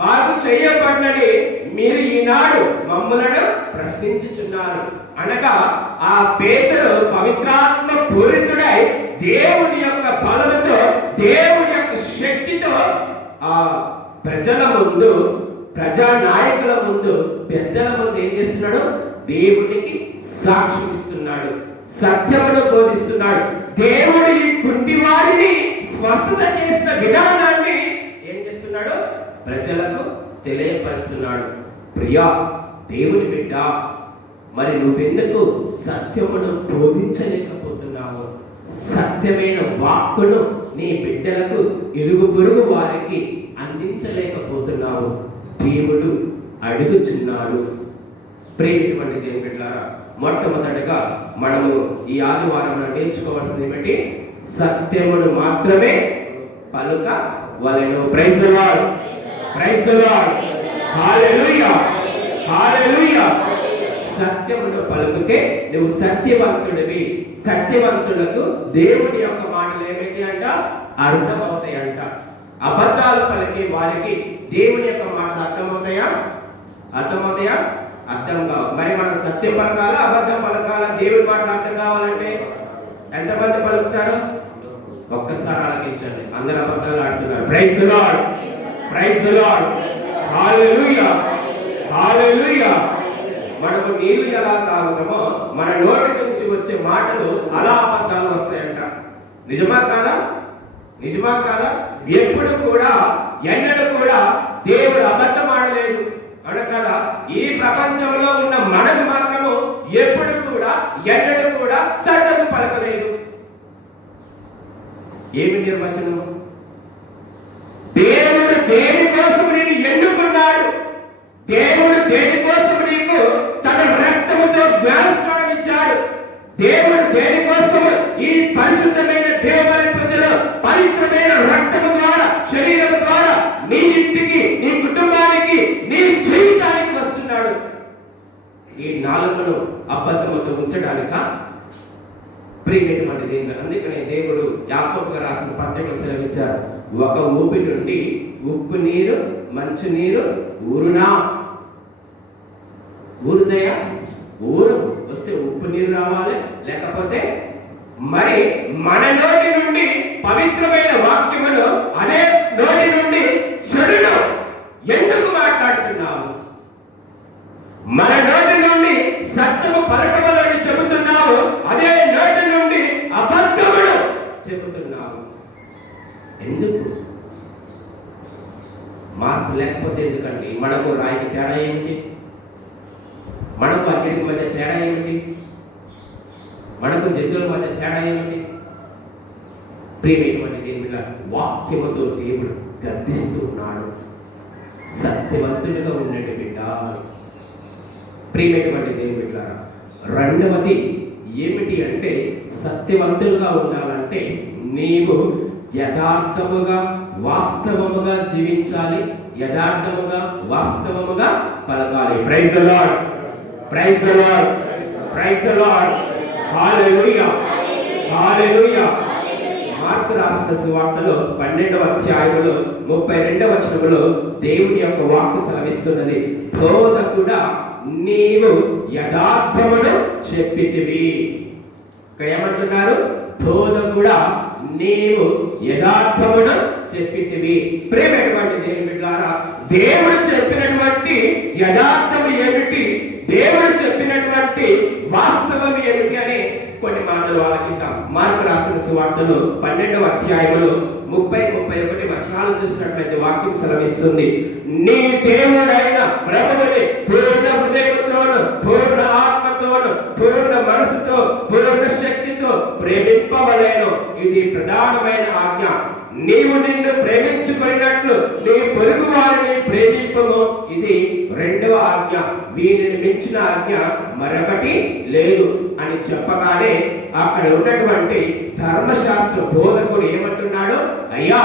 బాగు చేయబడినని మీరు ఈనాడు మమ్ములను ప్రశ్నించుచున్నారు. అనగా ఆ పేతురు పవిత్రాత్మ పూరితుడై దేవుని యొక్క బలముతో, దేవుని యొక్క శక్తితో ఆ ప్రజల ముందు, ప్రజా నాయకుల ముందు, పెద్దల ముందు ఏం చేస్తున్నాడు? దేవునికి సాక్ష్యం ఇస్తున్నాడు, సత్యమును బోధిస్తున్నాడు. దేవుడు ఈ కుంటివాడిని స్వస్థత చేసిన విధానాన్ని ఏం చేస్తున్నాడు? ప్రజలకు తెలియపరుస్తున్నాడు. ప్రియా దేవుని బిడ్డ, మరి నువ్వెందుకు సత్యమును బోధించలేకపోతున్నావు? సత్యమైన వాక్కును నీ బిడ్డలకు ఇరుగు పొరుగు వారికి అందించలేకపోతున్నావు. దేవుడు అడుగుచున్నాడు. ప్రేమిటువంటి దేవుని బిడ్డలారా, మొట్టమొదటిగా మనము ఈ ఆదివారంలో నేర్చుకోవాల్సింది ఏమిటి? సత్యమును మాత్రమే పలుక వలెను. Praise the lord, praise the lord, హల్లెలూయా, హల్లెలూయా. సత్యమును పలుకుతే నువ్వు సత్యవంతుడివి. సత్యవంతులకు దేవుని యొక్క మాటలు ఏమిటి అంట? అర్థమవుతాయంట. అబద్ధాలు పలికే వారికి దేవుని యొక్క మాటలు అర్థమవుతాయా? అర్థమవుతాయా? అర్థం కావు. మరి మనం సత్యం పలకాలా, అబద్ధం పలకాలా? దేవుని మాటలు అర్థం కావాలంటే ఎంతమంది పలుకుతారు? ఒక్కసారి ఆలోచించండి. అందరు అబద్ధాలు ఆడుతున్నారు. Praise the lord, praise the lord, హల్లెలూయా, హల్లెలూయా. మనకు నీళ్లు ఎలా తాగుతామో మన నోటి నుంచి వచ్చే మాటలు అలా అబద్ధాలు వస్తాయంట. నిజమా కాదా? నిజమా కాదా? ఎప్పుడు కూడా ఎన్నడూ కూడా దేవుడు అబద్ధం ఆడలేదు. అవునా కాదా? ఈ ప్రపంచంలో ఉన్న మనకు మాత్రము ఎప్పుడు కూడా ఎన్నడూ కూడా సత్యము పలకలేదు. ఏమి నిర్వచనం? దేవుడు దేనికోసం నేను ఎన్నుకున్నాడు? దేవుడు దేనికోసం నీకు తన రక్తముతో జ్ఞానస్నానం ఇచ్చాడు? దేవుడు దేనికోసం ఈ పరిశుద్ధమైన దేవాలయ ప్రజలు పవిత్రమైన రక్తము ద్వారా, శరీరము ద్వారా నీ ఇంటికి, నీ కుటుంబానికి, నీ జీవితానికి వస్తున్నాడు? ఈ నాలుకను అబద్ధముతో ఉంచడానిక? ప్రియమైనటువంటి దేవుడు, అందుకనే దేవుడు యాకోబుకు రాసిన పత్రికలో సెలవిచ్చారు, ఒక ఊపి నుండి ఉప్పు నీరు, మంచి నీరు ఊరునా? ఊరుదయా? ఊరు వస్తే ఉప్పు నీరు రావాలి, లేకపోతే మరి మన నోటి నుండి పవిత్రమైన వాక్యములు, అదే నోటి నుండి చెడును ఎందుకు మాట్లాడుతున్నావు? మన నోటి నుండి సత్యము పలకవలని చెబుతున్నావు, అదే నోటి నుండి అబద్ధమును చెబుతున్నావు. ఎందుకు? మార్పు లేకపోతే ఎందుకండి? మనకు రాయికి తేడా ఏమిటి? మనకు అన్నిటికి మధ్య తేడా ఏమిటి? మనకు జంతువుల మధ్య తేడా ఏమిటి? ప్రియమైనటువంటి దేవుని వాక్యముతో దేవుడు గర్దిస్తూ ఉన్నాడు. సత్యవంతులుగా ఉండండి బిడ్డ. ప్రియమైనటువంటి దేవుని బిడ్డ, రెండవది ఏమిటి అంటే, సత్యవంతులుగా ఉండాలంటే నీవు యథార్థముగా, వాస్తవముగా జీవించాలి. యథార్థముగా, వాస్తవముగా పలకాలి. Praise the lord, praise the lord, praise the lord, hallelujah, hallelujah. Mark రాసిన సువార్తలో 12వ అధ్యాయములో 32వ వచనములో దేవుని యొక్క వాక్కు సెలవిస్తున్నది, బోధకుడా నీవు యథార్థమును చెప్పితివి. ఇక్కడ ఏమంటున్నారు? బోధకుడా నీవు యథార్థమును చెప్పితివి. ప్రేమైనటువంటి దేవుని బిడ్డలారా, దేవుడు చెప్పినటువంటి యథార్థము ఏమిటి, దేవుడు చెప్పినటువంటి వాస్తవం ఏమిటి అని కొన్ని మాటలు ఆలకిద్దాం. మార్కు రాసిన సువార్తలో 12వ అధ్యాయములో 30-31 వచనాలు చూసినట్లయితే వాక్యం సెలవిస్తుంది, నీ దేవుడైన ప్రభువుని పూర్ణ హృదయముతోను, పూర్ణ ఆత్మతోను, పూర్ణ మనసుతో, పూర్ణ శక్తితో ప్రేమింపవలెను. ఇది ప్రధానమైన ఆజ్ఞ. నీవు నిన్ను ప్రేమించుకున్నట్లు నీ పొరుగు వారిని ప్రేమింపము. ఇది రెండవ ఆజ్ఞ. వీరిని మించిన ఆజ్ఞ మరొకటి లేదు అని చెప్పగానే అక్కడ ఉన్నటువంటి ధర్మశాస్త్ర బోధకుడు ఏమంటున్నాడు? అయ్యా,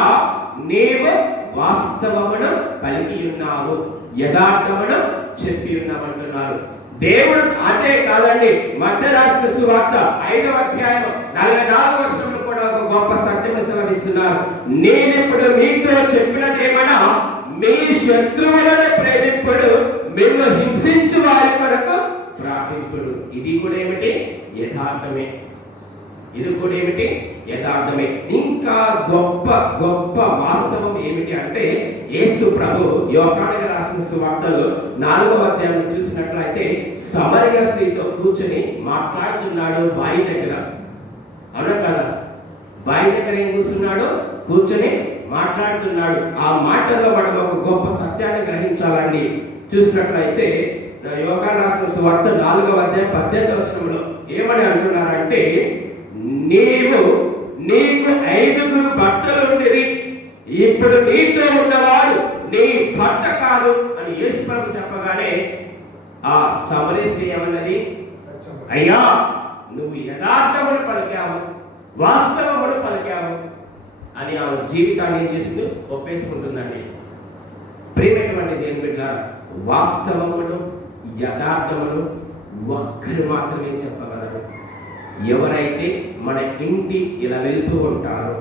నీవు వాస్తవమును పలికి ఉన్నావు, యథార్థమును చెప్పి ఉన్నామంటున్నారు. దేవుడు అంతే కాదండి, మత్తయి రాసిన సువార్త 5వ అధ్యాయం 44వ వచనంలో కూడా ఒక గొప్ప సత్యం సెలవిస్తున్నారు. నేనిప్పుడు మీతో చెప్పినదేమన్నా, మీ శత్రువులను ప్రేమింపుడు, మిమ్మల్ని హింసించు వారి కొరకు ప్రార్థింపుడు. ఇది కూడా ఏమిటి? యథార్థమే. ఇది కూడా ఏమిటి? యథార్థమే. ఇంకా గొప్ప గొప్ప వాస్తవం ఏమిటి అంటే, యేసు ప్రభు యోహాను రాసిన సువార్తలో 4వ అధ్యాయం చూసినట్లయితే సమరయ స్త్రీతో కూర్చొని మాట్లాడుతున్నాడు బావి దగ్గర. అవునా కదా? బావి దగ్గర ఏం కూర్చున్నాడు? కూర్చొని మాట్లాడుతున్నాడు. ఆ మాటల్లో మనం ఒక గొప్ప సత్యాన్ని గ్రహించాలండి. చూసినట్లయితే యోహాను రాసిన సువార్త 4వ అధ్యాయం 18వ వచనంలో ఏమని అంటున్నారంటే, నీకు 5 భర్తలు ఉండేది, ఇప్పుడు నీతో ఉన్నవాడు నీ భర్త కాదు అని యేసు ప్రభు చెప్పగానే ఆ సమరయ స్త్రీ ఏమన్నది? అయ్యా, నువ్వు యథార్థమును పలికావు, వాస్తవమును పలికావు అని ఆమె జీవితాన్ని ఏం చేసింది? ఒప్పేసుకుంటుందండి. ప్రియమైనటువంటి దేవుని బిడ్డలారా, వాస్తవమును యథార్థమును ఒక్కరు మాత్రమే చెప్పగలరు. ఎవరైతే మన ఇంటి ఇలా వెళ్తూ ఉంటారో,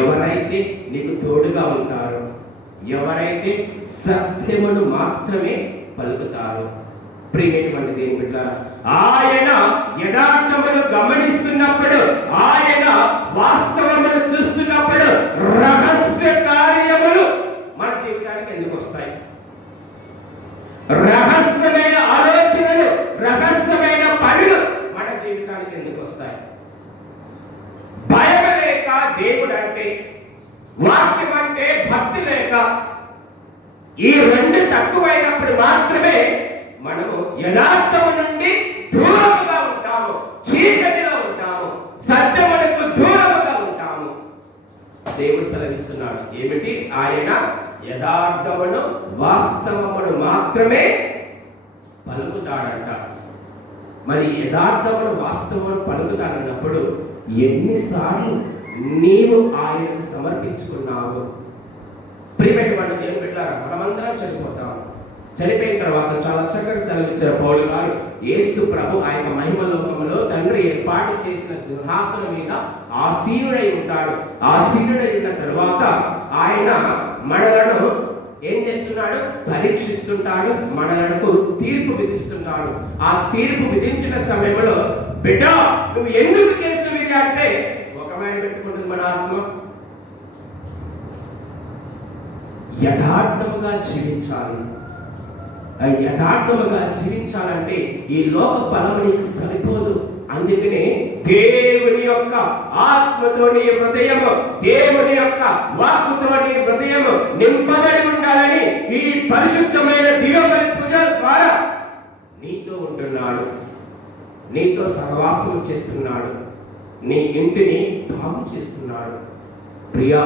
ఎవరైతే నీకు తోడుగా ఉంటారో, ఎవరైతే సత్యమును మాత్రమే పలుకుతారో. ప్రియమైనటువంటి దేవుని బిడ్డలారా, ఆయన యథార్థమును గమనిస్తున్నప్పుడు, ఆయన వాస్తవమును చూస్తున్నప్పుడు రహస్య కార్యములు మన జీవితానికి ఎందుకు వస్తాయి? రహస్యమైన ఆలోచనలు, రహస్యమైన పనులు మన జీవితానికి ఎందుకు వస్తాయి? భయం లేక దేవుడు అంటే, వాక్యం అంటే భక్తి లేక, ఈ 2 తక్కువైనప్పుడు మాత్రమే మనము యథార్థము నుండి దూరముగా ఉంటాము, చీకటిలో ఉంటాము, సత్యమునకు దూరముగా ఉంటాము. దేవుడు సెలవిస్తున్నాడు ఏమిటి? ఆయన యథార్థమును వాస్తవమును మాత్రమే పలుకుతాడంట. మరి యథార్థమును వాస్తవమును పలుకుతాడన్నప్పుడు ఎన్నిసార్లు నీవు ఆయనకు సమర్పించుకున్నావు? ప్రియమైనటువంటి దేవుని బిడ్డలారా, మనమందరం చనిపోతాము. చనిపోయిన తర్వాత చాలా చక్కగా సెలవిచ్చారు పౌలు గారు. యేసు ప్రభు ఆయన మహిమ లోకములో తండ్రి ఏర్పాటు చేసిన సింహాసనం మీద ఆసీనుడై ఉంటాడు. ఆసీనుడై ఉన్న తర్వాత ఆయన మనలను ఏం చేస్తున్నాడు? పరీక్షిస్తుంటాడు, మనలకు తీర్పు విధిస్తున్నాడు. ఆ తీర్పు విధించిన సమయంలో, బిడ్డ నువ్వు ఎందుకు చేస్తున్నవి అంటే ఒక మాట పెట్టుకుంటుంది మన ఆత్మ. యథార్థముగా జీవించాలి. యథార్థముగా జీవించాలంటే ఈ లోక బలం నీకు సరిపోదు. అందుకనే దేవుని యొక్క ఆత్మతో నీ హృదయము, దేవుని యొక్క వాక్కుతో నీ హృదయము నింపబడి ఉండాలని ఈ పరిశుద్ధమైన దివ్యబలి పూజల ద్వారా నీతో ఉంటున్నాడు, నీతో సహవాసం చేస్తున్నాడు, నీ ఇంటిని బాగు చేస్తున్నాడు. ప్రియా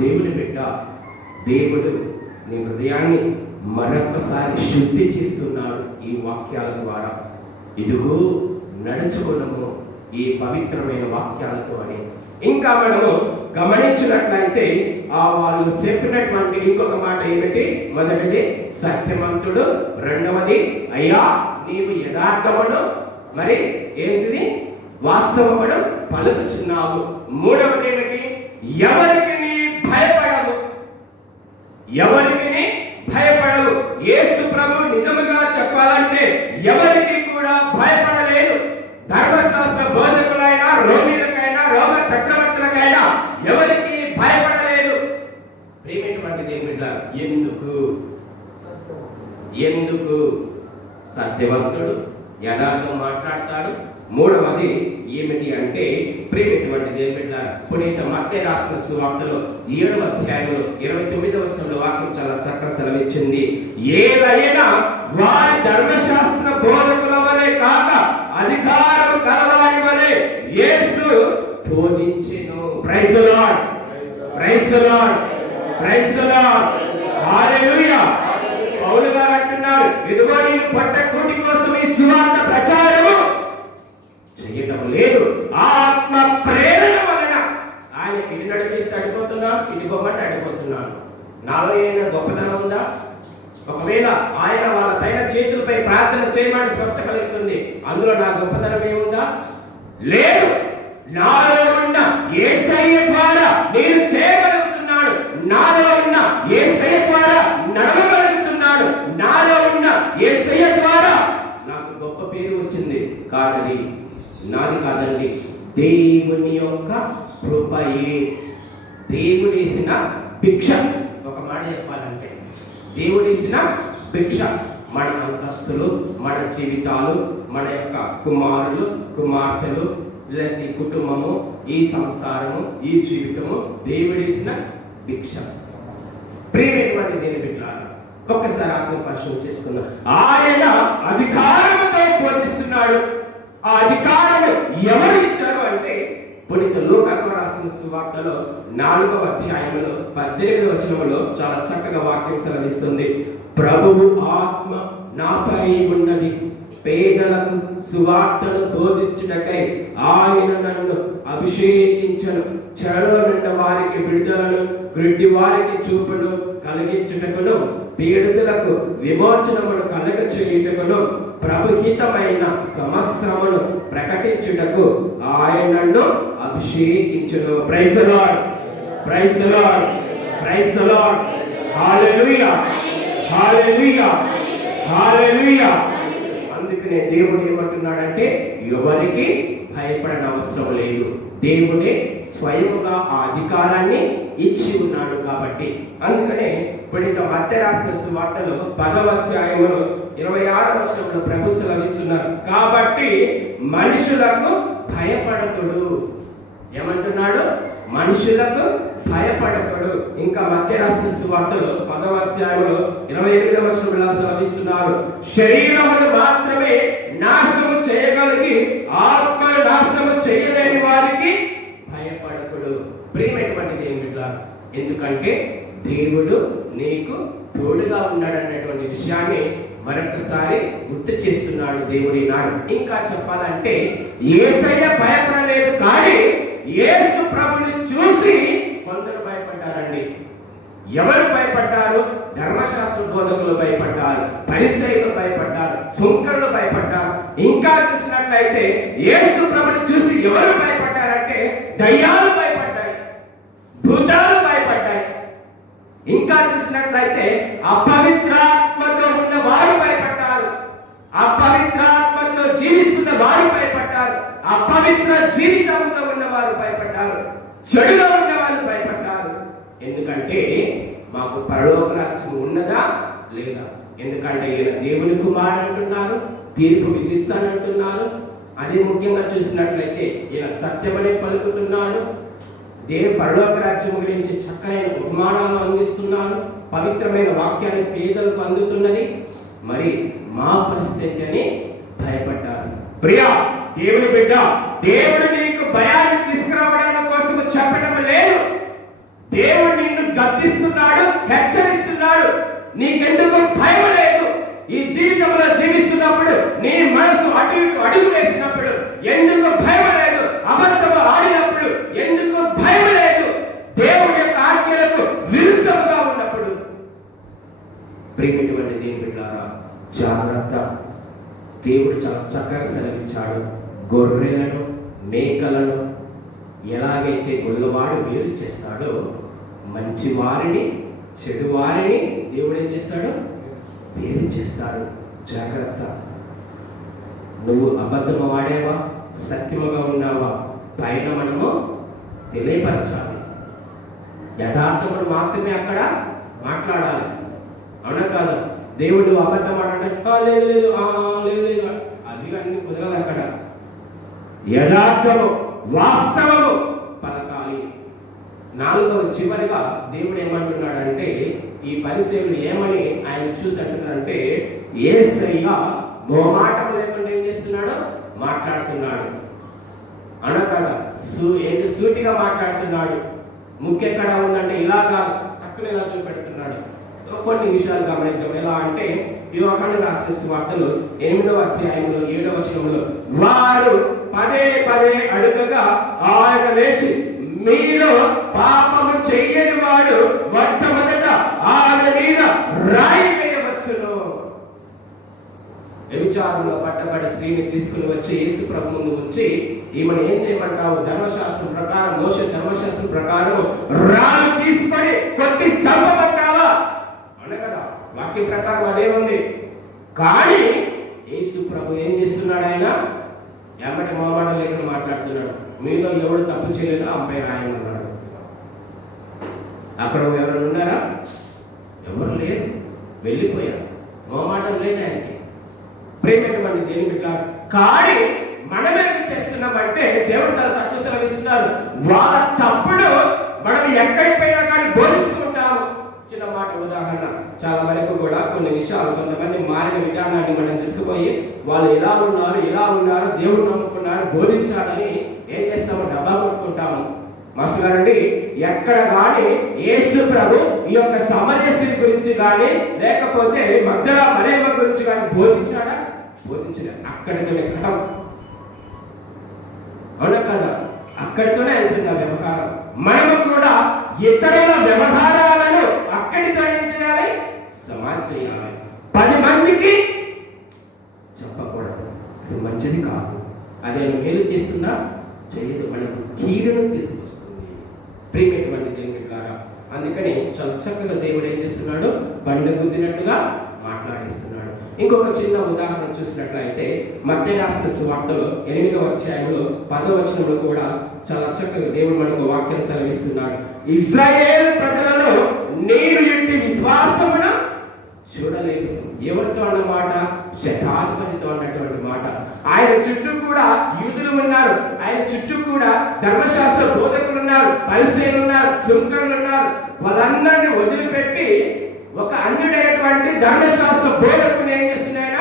దేవుని బిడ్డ, దేవుడు నీ హృదయాన్ని మరొకసారి శుద్ధి చేస్తున్నాడు ఈ వాక్యాల ద్వారా. ఇదిగో నడుచుకున్నాము ఈ పవిత్రమైన వాక్యాలతో అని. ఇంకా మనము గమనించినట్లయితే వాళ్ళు చెప్పినటువంటి ఇంకొక మాట ఏమిటి? మొదటిది సత్యవంతుడు, రెండవది అయ్యా నీవు యథార్థమును, మరి ఏంటిది? వాస్తవమును పలుకుచున్నావు. మూడవది ఏమిటి? ఎవరికి నీ భయపడవు, ఎవరికి భయపడవు. యేసు ప్రభు నిజముగా చెప్పాలంటే ఎవరికి కూడా భయపడలేదు. ధర్మశాస్త్ర బోధకులైనా, రోమిలకైనా, రోమ చక్రవర్తులకైనా ఎవరికి భయపడలేదు. ప్రియమైనటువంటి దేవుని బిడ్డలారా, ఎందుకు? సత్యవంతుడు, యథార్థం మాట్లాడతాడు. మూడవది ఏమిటి అంటే, ప్రియమైనటువంటి దేవుని బిడ్డలారా, పునీత మత్తయి రాసిన సువార్తలో 7వ అధ్యాయంలో 29వ వచనంలో వాక్యం చాలా చక్కగా సెలవిచ్చింది. ఏదైనా వారి ధర్మశాస్త్ర బోధకుల వలె కాక అధికారము కలవారి వలె యేసు బోధించెను. Praise the lord, praise the lord, praise the lord, హల్లెలూయా. పౌలు గారు అంటున్నారు, ఇదిగో నేను పట్టకూటి కోసం ఈ సువార్త ప్రచారము చేయటం లేదు, ఆత్మ ప్రేరణ వలన. ఆయన ఇటు నడిపిస్తే అడిపోతున్నాను, ఇటు గొప్పటి అడిపోతున్నాను. నాలో ఏమైనా గొప్పతనం ఉందా? ఒకవేళ ఆయన వాళ్ళ పైన చేతులపై ప్రార్థన చేయమని స్వస్థ కలుగుతుంది, అందులో నా గొప్పతనం ఏముందా? లేదు. నాలో ఉన్న యేసయ్య ద్వారా నేను చేయగలుగుతున్నాను, నాలో ఉన్న యేసయ్య ద్వారా నడవగలుగుతున్నాను, నాలో ఉన్న యేసయ్య ద్వారా నాకు గొప్ప పేరు వచ్చింది. కానీ నాది కాదండి, దేవుని యొక్క కృపయే, దేవుడేసిన భిక్ష. ఒక మాట చెప్పాలంటే దేవుడేసిన భిక్ష. మన అంతస్తులు, మన జీవితాలు, మన యొక్క కుమారులు, కుమార్తెలు, లేకపోతే కుటుంబము, ఈ సంసారము, ఈ జీవితము దేవుడేసిన భిక్ష. ప్రియమైనటువంటి దేని బిడ్డలారా, ఒక్కసారి ఆత్మ పరిశోధన చేసుకుందాం. ఆయన అధికారంతో బోధిస్తున్నాడు. ఆ అధికారం అధికారాన్ని ఎవరు ఇచ్చారు అంటే పునీత లూకా రాసిన సువార్తలో 4వ అధ్యాయంలో 18వ వచనంలో చాలా చక్కగా వాక్యం సెలవిస్తుంది. ప్రభువు ఆత్మ నాపై ఉన్నది, పేదలకు సువార్తను బోధించుటకై ఆయన నన్ను అభిషేకించను, చెరలో నుండి వారికి విడుదలను, గ్రుడ్డి వారికి చూపును కలిగించుటకును, పీడితులకు విమోచనమును కలగ చేయుటకును, ప్రభుహితమైన సంవత్సరమును ప్రకటించుటకు ఆయన నన్ను అభిషేకించును. Praise the lord, praise the lord, praise the lord. హల్లెలూయా, హల్లెలూయా, హల్లెలూయా. అందుకనే దేవుడు ఏమంటున్నాడంటే ఎవరికి భయపడని అవసరం లేదు. దేవుడే స్వయముగా ఆ అధికారాన్ని ఇచ్చి ఉన్నాడు కాబట్టి. అందుకనే పునీత మత్తయి రాసిన సువార్తలో 10వ అధ్యాయంలో 26వ వచనంలో ప్రభు సెలవిస్తున్నారు, కాబట్టి మనుషులకు భయపడకుడు. ఏమంటున్నాడు? మనుషులకు భయపడకుడు. ఇంకా మత్తయి రాసిన సువార్తలో 10వ అధ్యాయంలో 28వ వచనంలో సెలవిస్తున్నారు, శరీరమును మాత్రమే నాశనము చేయగలిగి ఆత్మ నాశనము చేయలేని వారికి భయపడకుడు. ప్రియమైనటువంటి దేవుని బిడ్డలారా, ఎందుకంటే దేవుడు నీకు తోడుగా ఉన్నాడన్నటువంటి విషయాన్ని మరొకసారి గుర్తు చేస్తున్నాడు దేవుడి నాడు. ఇంకా చెప్పాలంటే యేసయ్య భయపడలేదు, కానీ యేసు ప్రభుని చూసి కొందరు భయపడ్డారండి. ఎవరు భయపడ్డారు? ధర్మశాస్త్ర బోధకులు భయపడ్డారు, పరిసయ్యులు భయపడ్డారు, సుంకరులు భయపడ్డారు. ఇంకా చూసినట్లయితే యేసు ప్రభుని చూసి ఎవరు భయపడ్డారంటే దయ్యాలు భయపడ్డాయి, భూతాలు భయపడ్డాయి. ఇంకా చూసినట్లయితే అపవిత్రాత్మతో ఉన్న వారు భయపడ్డారు, అపవిత్రాత్మతో జీవిస్తున్న వారు భయపడ్డారు, అపవిత్ర జీవితంతో ఉన్న వారు భయపడ్డారు, చెడులో ఉన్న వాళ్ళు భయపడ్డారు. ఎందుకంటే మాకు పరలోక రాజ్యం ఉన్నదా లేదా? ఎందుకంటే ఈయన దేవుని కుమారుడు అంటున్నారు, తీర్పు విధిస్తానంటున్నారు. అదే ముఖ్యంగా చూసినట్లయితే ఈయన సత్యమనే పలుకుతున్నాడు, పరలోక రాజ్యం గురించి చక్కనైన ఉపమానాలను అందిస్తున్నాను, పవిత్రమైన వాక్యాన్ని పేదలకు అందుతున్నది. మరి మా పరిస్థితి అని భయపడ్డారు. ప్రియా దేవుని బిడ్డ, దేవుడు నీకు భయాన్ని తీసుకురావడానికి కోసం చెప్పడం లేదు. దేవుడు నిన్ను గద్దిస్తున్నాడు, హెచ్చరిస్తున్నాడు. నీకెందుకు భయం లేదు? ఈ జీవితంలో జీవిస్తున్నప్పుడు నీ మనసు అటు ఇటు అడుగు వేసినప్పుడు ఎందుకు భయం లేదు? అబద్ధము ఆడినప్పుడు ఎందుకు భయం లేదు? దేవుడి యొక్క ఆజ్ఞలకు విరుద్ధముగా ఉన్నప్పుడు. ప్రియమైనటువంటి దేవుని బిడ్డలారా, జాగ్రత్త. దేవుడు చాలా చక్కగా సెలవిచ్చాడు. గొర్రెలను మేకలను ఎలాగైతే గొల్లవాడు వేరు చేస్తాడో మంచి వారిని చెడు వారిని దేవుడు ఏం చేస్తాడు? వేరు చేస్తాడు. జాగ్రత్త. నువ్వు అబద్ధము వాడేవా, సత్యముగా ఉన్నావా? పైన మనము తెలియపరచాలి. యథార్థమును మాత్రమే అక్కడ మాట్లాడాలి. అవునా కాదా? దేవుడు అబద్ధం ఆడంటే లేదు లేదు అది అన్ని కుదరదు. అక్కడ యథార్థము వాస్తవము పలకాలి. 4వ చివరిగా దేవుడు ఏమంటున్నాడంటే, ఈ పరిశీలన ఏమని ఆయన చూసి అంటున్నాడంటే, యేసయ్య మోమాటం లేకుండా ఏం చేస్తున్నాడు? మాట్లాడుతున్నాడు. అన కదా సూటిగా మాట్లాడుతున్నాడు. ముఖ్య ఎక్కడ ఉందంటే ఇలాగా పక్కన ఇలా చూపెడుతున్నాడు. కొన్ని విషయాలు గమనిద్దాం. ఎలా అంటే యోహాను రాసిన సువార్తలో 8వ అధ్యాయంలో 7వ వచనంలో, వారు పదే పదే అడుగగా ఆయన లేచి, మీలో పాపము చెయ్యని వాడు మొట్టమొదట ఆయన మీద రాయి వేయవచ్చును. వ్యభిచారంలో పట్టబడి స్త్రీని తీసుకుని వచ్చి యేసు ప్రభు ముందు ఉంచి, ఈమెను ఏం చేయమంటావు? ధర్మశాస్త్రం ప్రకారం, మోషే ధర్మశాస్త్రం ప్రకారం రాళ్ళు తీసుకొని కొట్టి చంపమంటావా అన్న కదా. వాక్య ప్రకారం అదే ఉంది. కానీ యేసు ప్రభు ఏం చేస్తున్నాడు? ఆయన ఏమంటే మొహమాట లేకుండా మాట్లాడుతున్నాడు. మీలో ఎవడు తప్పు చేయలేదు ఆమెపై రాయమన్నాడు. అక్కడ ఎవరైనా ఉన్నారా? ఎవరు లేరు, వెళ్ళిపోయారు. మొహమాటం లేదు ఆయనకి. ప్రేమైనటువంటి దేవుని బిడ్డ, కానీ మనమేమి చేస్తున్నామంటే దేవుడు చాలా చక్కగా సెలవిస్తున్నారు. వాళ్ళ తప్పుడు మనం ఎక్కడికి పోయినా కానీ బోధిస్తూ ఉంటాము. చిన్న చిన్న మాట ఉదాహరణ, చాలా వరకు కూడా కొన్ని విషయాలు కొంతమంది మారిన విధానాన్ని మనం తీసుకుపోయి వాళ్ళు ఎలా ఉన్నారు దేవుడు నమ్ముకున్నారు బోధించాలని ఏం చేస్తాము, డబ్బా కొట్టుకుంటాము. మాస్టర్ గారండి, ఎక్కడ కానీ యేసు ప్రభు ఈ యొక్క సమరయ స్త్రీ గురించి కానీ లేకపోతే మగ్దలా మరియమ్మ గురించి కానీ బోధించాడా? బోధించలేదు. అక్కడితోనే కథం. అవునా కదా? అక్కడితోనే అవుతుంది ఆ వ్యవహారం. మనము కూడా ఇతరుల వ్యవహారాలను అక్కడితో ఏం చేయాలి? సమాజ్ చేయాలి. 10 మందికి చెప్పకూడదు. అది మంచిది కాదు. అదే మేలు చేస్తుందా? చేయదు. మనకు కీడును తీసుకొస్తుంది. ప్రియమైనటువంటి దేవుని ద్వారా అందుకని చాలా చక్కగా దేవుడు ఏం చేస్తున్నాడు? బండ గుద్దినట్టుగా మాట్లాడిస్తున్నాడు. ఇంకొక చిన్న ఉదాహరణ చూసినట్లయితే మత్తయి రాసిన సువార్తలో 8వ అధ్యాయంలో 10వ వచనంలో కూడా చాలా చక్కగా దేవుడు మనకు వాక్యం సెలవిస్తున్నాడు. ఇశ్రాయేలు ప్రజలలో నేను ఎట్టి విశ్వాసమును చూడలేదు. ఎవరితో అన్నమాట? శతాధిపతితో అన్నటువంటి మాట. ఆయన చుట్టూ కూడా యూదులు ఉన్నారు, ఆయన చుట్టూ కూడా ధర్మశాస్త్ర బోధకులు ఉన్నారు, పరిసయ్యులు ఉన్నారు, సుంకరులు ఉన్నారు. వాళ్ళందరినీ వదిలిపెట్టి ఒక అన్యుడైనటువంటి ధర్మశాస్త్ర బోధకుని ఏం చేస్తున్నాయన?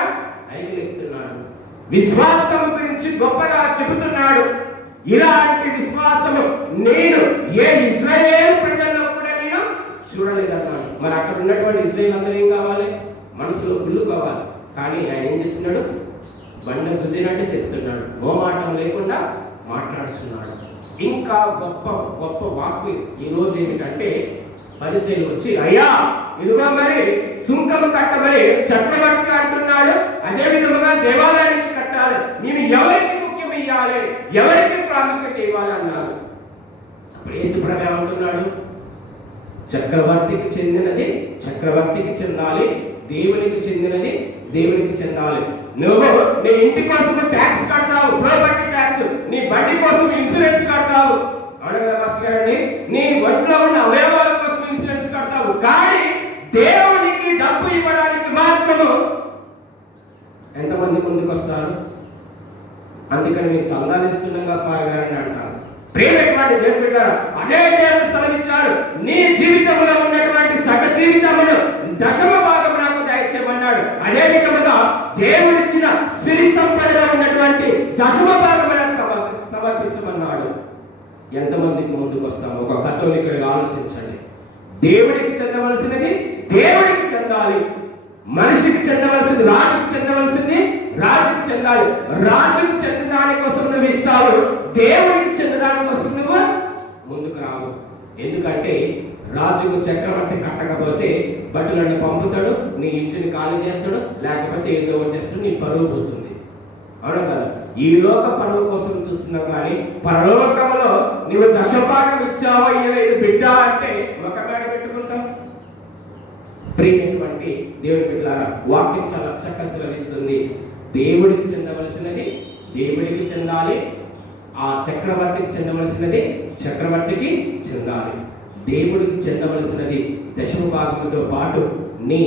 ఐక్యలేపుతున్నాడు. విశ్వాసం గురించి గొప్పగా చెబుతున్నాడు. ఇలాంటి విశ్వాసము నేను ఏ ఇశ్రాయేలు ప్రజల్లో కూడా నేను చూడలేదన్నాడు. మరి అక్కడ ఉన్నటువంటి ఇశ్రాయేలు అందరూ ఏం కావాలి? మనసులో గుళ్ళు కావాలి. కానీ ఆయన ఏం చేస్తున్నాడు? బండ గుద్దినట్టు చెప్తున్నాడు. మోమాటం లేకుండా మాట్లాడుతున్నాడు. ఇంకా గొప్ప గొప్ప వాక్కు ఈ రోజు ఏంటంటే పరిసయ్యులు వచ్చి, అయ్యా ఇదిగో మరి సుంకము కట్టబడి చక్రవర్తి అంటున్నాడు, అదే విధముగా దేవాలయానికి కట్టాలి, నేను ఎవరికి ముఖ్యం ఇవ్వాలి, ఎవరికి ప్రాముఖ్యత ఇవ్వాలి అన్నారు. అప్పుడు యేసు ప్రభు ఏమంటున్నాడు? చక్రవర్తికి చెందినది చక్రవర్తికి చెందాలి, దేవునికి చెందినది దేవునికి చెందాలి. నువ్వు నీ ఇంటి కోసం ట్యాక్స్ కడతావు, ప్రాపర్టీ ట్యాక్స్, నీ బండి కోసం ఇన్సూరెన్స్ కడతావు, అవును కదా మాస్టర్ గారండి? నీ ఒంట్లో ఉన్న అవయవాల కోసం ఇన్సూరెన్స్ కడతావు, కానీ దేవునికి డబ్బు ఇవ్వడానికి మాత్రము ఎంతమంది ముందుకు వస్తారు? అందుకని మీరు చల్లాలిస్తున్నాగా పాగారని అంటారు. ప్రేమటువంటి దేవుని బిడ్డలారా, అదే దేవుడు స్థలమిచ్చాడు. నీ జీవితంలో ఉన్నటువంటి సగ జీవితమును 10వ భాగం నాకు దయచేయమన్నాడు. అదే విధముగా దేవుడిచ్చిన సిరి సంపదలో ఉన్నటువంటి 10వ భాగం నాకు సమర్పించమన్నాడు. ఎంతమందికి ముందుకు వస్తాము? ఒక కథోలికుడిగా ఆలోచించండి. దేవుడికి చెందవలసినది దేవుడికి చెందాలి, మనిషికి చెందవలసింది రాజుకి చెందవలసింది రాజుకి చెందాలి. రాజుకి చెందిన దానికోసం నువ్వు ఇస్తావు, దేవుడికి చెందిన దానికోసం నువ్వు ముందుకు రావు. ఎందుకంటే రాజుకు చక్రవర్తి కట్టకపోతే బట్టలను పంపుతాడు, నీ ఇంటిని ఖాళీ చేస్తాడు, లేకపోతే ఏదో చేస్తాడు, నీ పరువు పోతుంది. అవును కదా? ఈ లోక పరువు కోసం చూస్తున్నావు, కానీ పరలోకంలో నువ్వు 10వ భాగం ఇచ్చావా ఇవ్వలేదు బిడ్డ అంటే ఒక మేడ పెట్టుకుంటావు. ప్రియమైనటువంటి దేవుని బిడ్డలారా, వాక్యం చాలా చక్కగా సెలవిస్తుంది. దేవుడికి చెందవలసినది దేవుడికి చెందాలి, ఆ చక్రవర్తికి చెందవలసినది చక్రవర్తికి చెందాలి. దేవుడికి చెందవలసినది 10వ భాగంతో పాటు నీ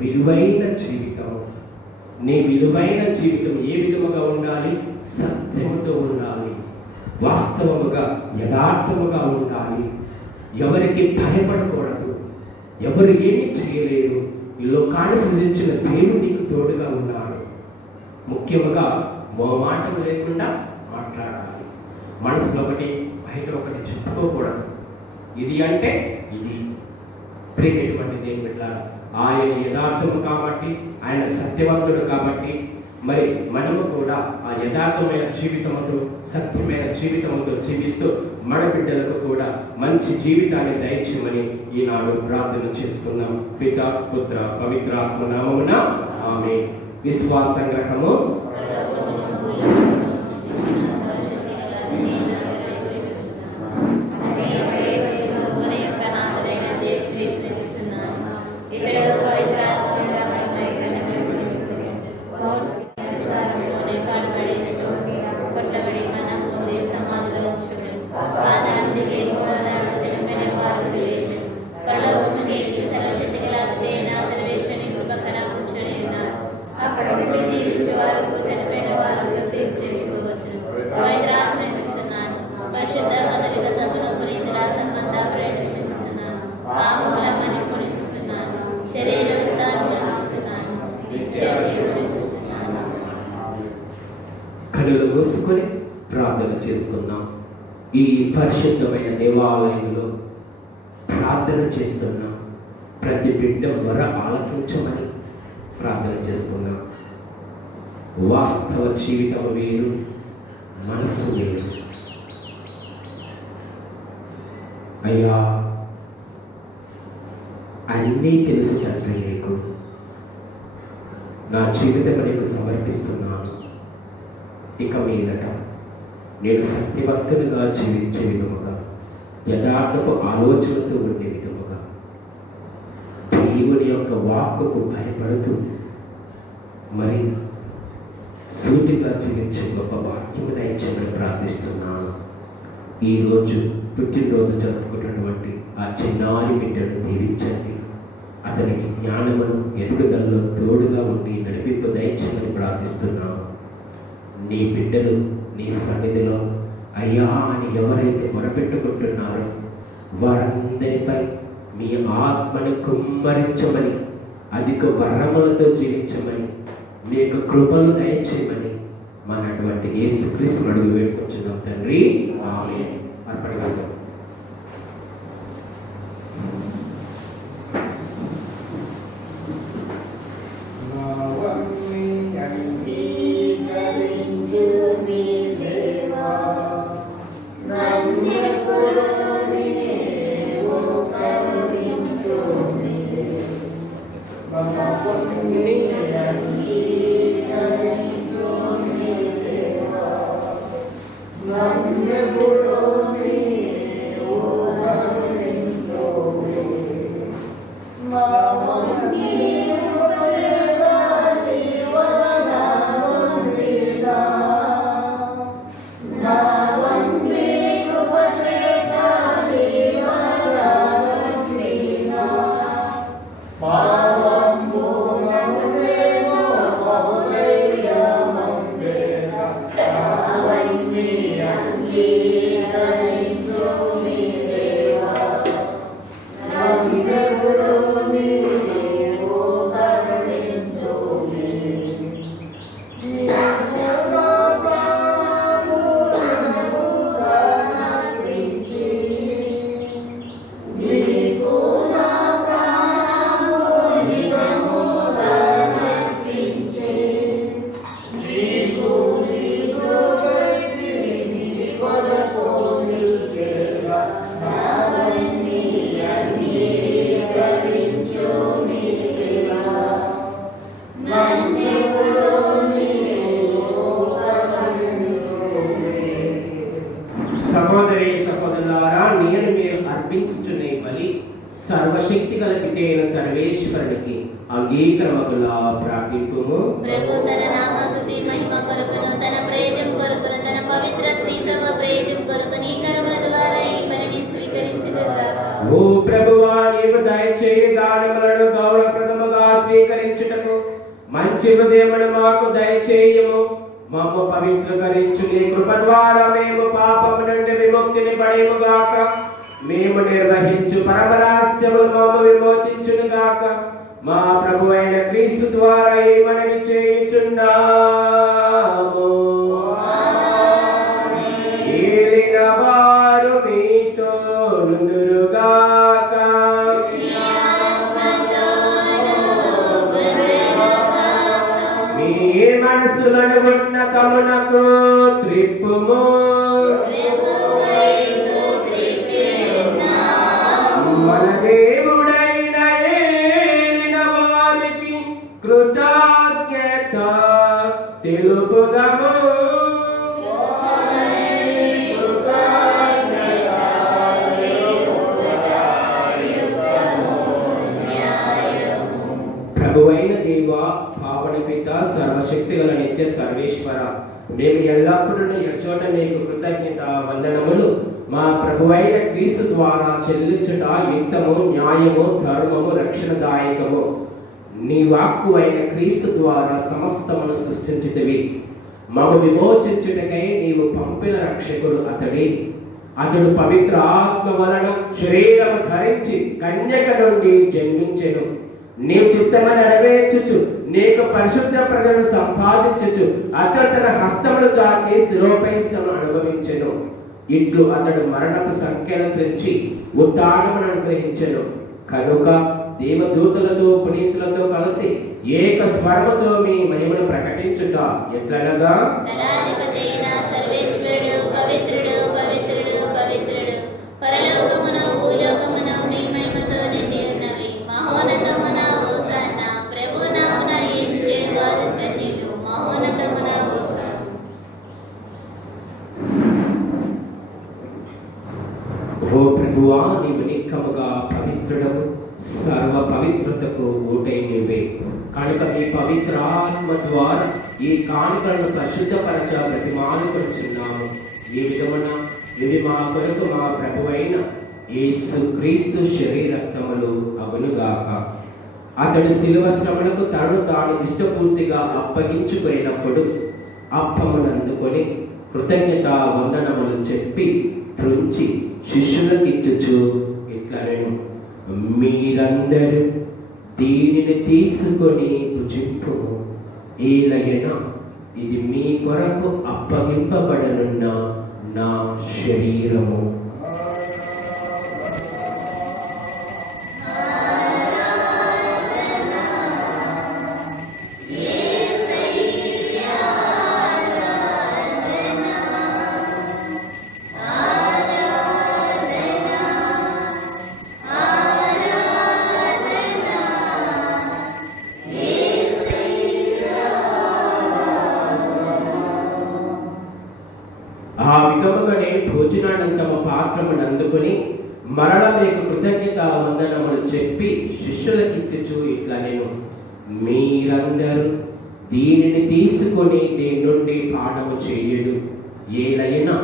విలువైన జీవితం, నీ విలువైన జీవితం ఏ విధముగా ఉండాలి? సత్యముతో ఉండాలి, వాస్తవముగా యథార్థముగా ఉండాలి. ఎవరికి భయపడకూడదు, ఎవరు ఏమీ చేయలేరు. ఈ లోకాన్ని సృజించిన దేవుడు నీకు తోడుగా ఉన్నాడు. ముఖ్యముగా మోమాటం లేకుండా మాట్లాడాలి. మనసులో ఒకటి బయట ఒకటి చెప్పుకోకూడదు. ఇది అంటే ఇది. ప్రియమైనటువంటి దేవుని బిడ్డలారా, ఆయన యథార్థము కాబట్టి, ఆయన సత్యవంతుడు కాబట్టి, మరి మనము కూడా ఆ యథార్థమైన జీవితముతో సత్యమైన జీవితముతో జీవిస్తూ మన బిడ్డలకు కూడా మంచి జీవితాన్ని దయచేయమని ఈనాడు ప్రార్థన చేసుకున్నాం. పితా పుత్ర పవిత్రాత్మ నామమున ఆమేన్. విశ్వాస సంగ్రహము. పరిశుద్ధ కదలిక సభను పునీతుల సంబంధ ప్రయత్నిస్తున్నాను. ఆ మూలమని పునీతిస్తున్నాను. కన్నులు మూసుకొని ప్రార్థన చేసుకున్నాం. ఈ పరిశుద్ధమైన దేవాలయంలో ప్రార్థన చేస్తున్నాం. ప్రతి బిడ్డ మొర ఆలకించమని ప్రార్థన చేస్తున్నాం. వాస్తవ జీవితం వేరు, మనసు వేరు. అయ్యా, అన్నీ తెలుసు తండ్రి. నీకు నా జీవితం నీకు సమర్పిస్తున్నాను. ఇక మీదట నేను సత్యవంతునిగా జీవించే విధముగా, యథార్థపు ఆలోచనతో ఉండే విధముగా, దేవుని యొక్క వాక్కుకు భయపడుతూ మరి సూటిగా జీవించే గొప్ప వాక్యము దయచేయమని ప్రార్థిస్తున్నాను. ఈరోజు పుట్టినరోజు జరుపుకున్నటువంటి ఆ చిన్నారి బిడ్డను దీవించండి. అతనికి జ్ఞానమును ఎదుగుదలలో తోడుగా ఉండి నడిపింపు దయచేయమని ప్రార్థిస్తున్నాను. నీ బిడ్డలు నీ సన్నిధిలో అయ్యా అని ఎవరైతే మొరపెట్టుకుంటున్నారో వారందరిపై మీ ఆత్మను కుమ్మరించమని, అధిక వరములతో జీవించమని, మీ యొక్క కృపలు దయచేయమని మనటువంటి యేసుక్రీస్తు అడుగు వేడుకొచ్చున్నాం తండ్రి. ఆమేన్. అర్పణగా సహోదరి సహోదరులారా, నేను మీరు అర్పించుచునే బలి సర్వశక్తి గల పితైన సర్వేశ్వరునికి అంగీకరమగులా ప్రార్థింపుము. ప్రభు తన నామ స్తుతి మహిమ కొరకును, తన ప్రేమ కొరకును, తన పవిత్ర శ్రీ సభ ప్రేమ కొరకును ఈ కర్మల ద్వారా ఈ బలిని స్వీకరించుగాక. ఓ ప్రభువా, నీవు దయచేయి దానములను గౌరవప్రదముగా స్వీకరించుటకు మంచి హృదయమును మాకు దయచేయము. మమ్ము పవిత్రీకరించు నీ కృప ద్వారా మేము పాపము నుండి విముక్తిని పడేముగాక. మేము నిర్వహించు పరమరహస్యములు మమ్ము విమోచించునుగాక. మా ప్రభువైన క్రీస్తు ద్వారా ఈ మనవి చేయుచున్నాము. ఏలిన వారు మీతో నుందురుగాక. మీ మనసులను ఉన్నతమునకు త్రిప్పుము. మన దేవుడైన ఏలిన వారికి కృతజ్ఞత తెలుపుదము. ప్రభువైన దేవ, పావన పిత, సర్వశక్తి గల నిత్య సర్వేశ్వర, మేము ఎల్లప్పుడూ ఎచ్చోట మీకు కృతజ్ఞత వందనములు మా ప్రభువైన క్రీస్తు ద్వారా చెల్లించుట యుక్తము, న్యాయము, ధర్మము, రక్షణదాయకము. నీ వాక్కు అయిన క్రీస్తు ద్వారా సమస్తమును సృష్టించుటవి. మమ్ము విమోచించుటకై నీవు పంపిన రక్షకుడు అతడే. అతడు పవిత్ర ఆత్మ వలన శరీరము ధరించి కన్యక నుండి జన్మించెను. నీవు చిత్తమని నెరవేర్చుచు నీకు పరిశుద్ధ ప్రజలను సంపాదించుచు అతడు తన హస్తములు చాచి శిరోపైశ్రమను అనుభవించెను. ఇట్లు అతడు మరణపు సంఖ్యను తెచ్చి ఉత్థానమును అనుగ్రహించెను. కనుక దేవదూతలతో పునీతులతో కలిసి ఏక స్వరముతో మీ మహిమను ప్రకటించుట ఎట్లనగా, దళాధిపతైన సర్వేశ్వరుడు పవిత్రుడు పవిత్రుడు పవిత్రుడు, పరలోకమున భూలోకమున నీ మహిమతో నిండి ఉన్నవి. మహోన్నతమున హోసన్నా, ప్రభు నామమున యేసువారు ధన్యులు. మహోన్నతమున హోసన్నా. ఓ ప్రభువా, నీవు నిక్కముగా పవిత్రుడవు, సర్వ పవిత్రతకు ఊటై నీవే. కనుక మీ పవిత్రాత్మ ద్వారా ఈ కానుకలను పరిశుద్ధపరచ ప్రతిమానుకొనిచున్నాము. ఈ విధమున ఇవి మా కొరకు మా ప్రభువైన యేసు క్రీస్తు శరీరక్తములు అగునుగాక. అతడు శిలువ శ్రమలకు తాను ఇష్టపూర్తిగా అప్పగించుకున్నప్పుడు అప్పమునందుకొని కృతజ్ఞతా వందనములు చెప్పి త్రుంచి శిష్యులకు ఇచ్చుచు ఇట్లనెను, మీరందరూ దీనిని తీసుకొని భుజింపు. ఏలయన ఇది మీ కొరకు అప్పగింపబడనున్న నా శరీరము. ఆ విధముగానే భోజనానంతము పాత్రమును అందుకొని మరల మీకు కృతజ్ఞత వందనములు చెప్పి శిష్యులకిచ్చుచు ఇట్లా నేను, మీరందరూ దీనిని తీసుకొని దీని నుండి పానము చేయుడు. ఏలైనా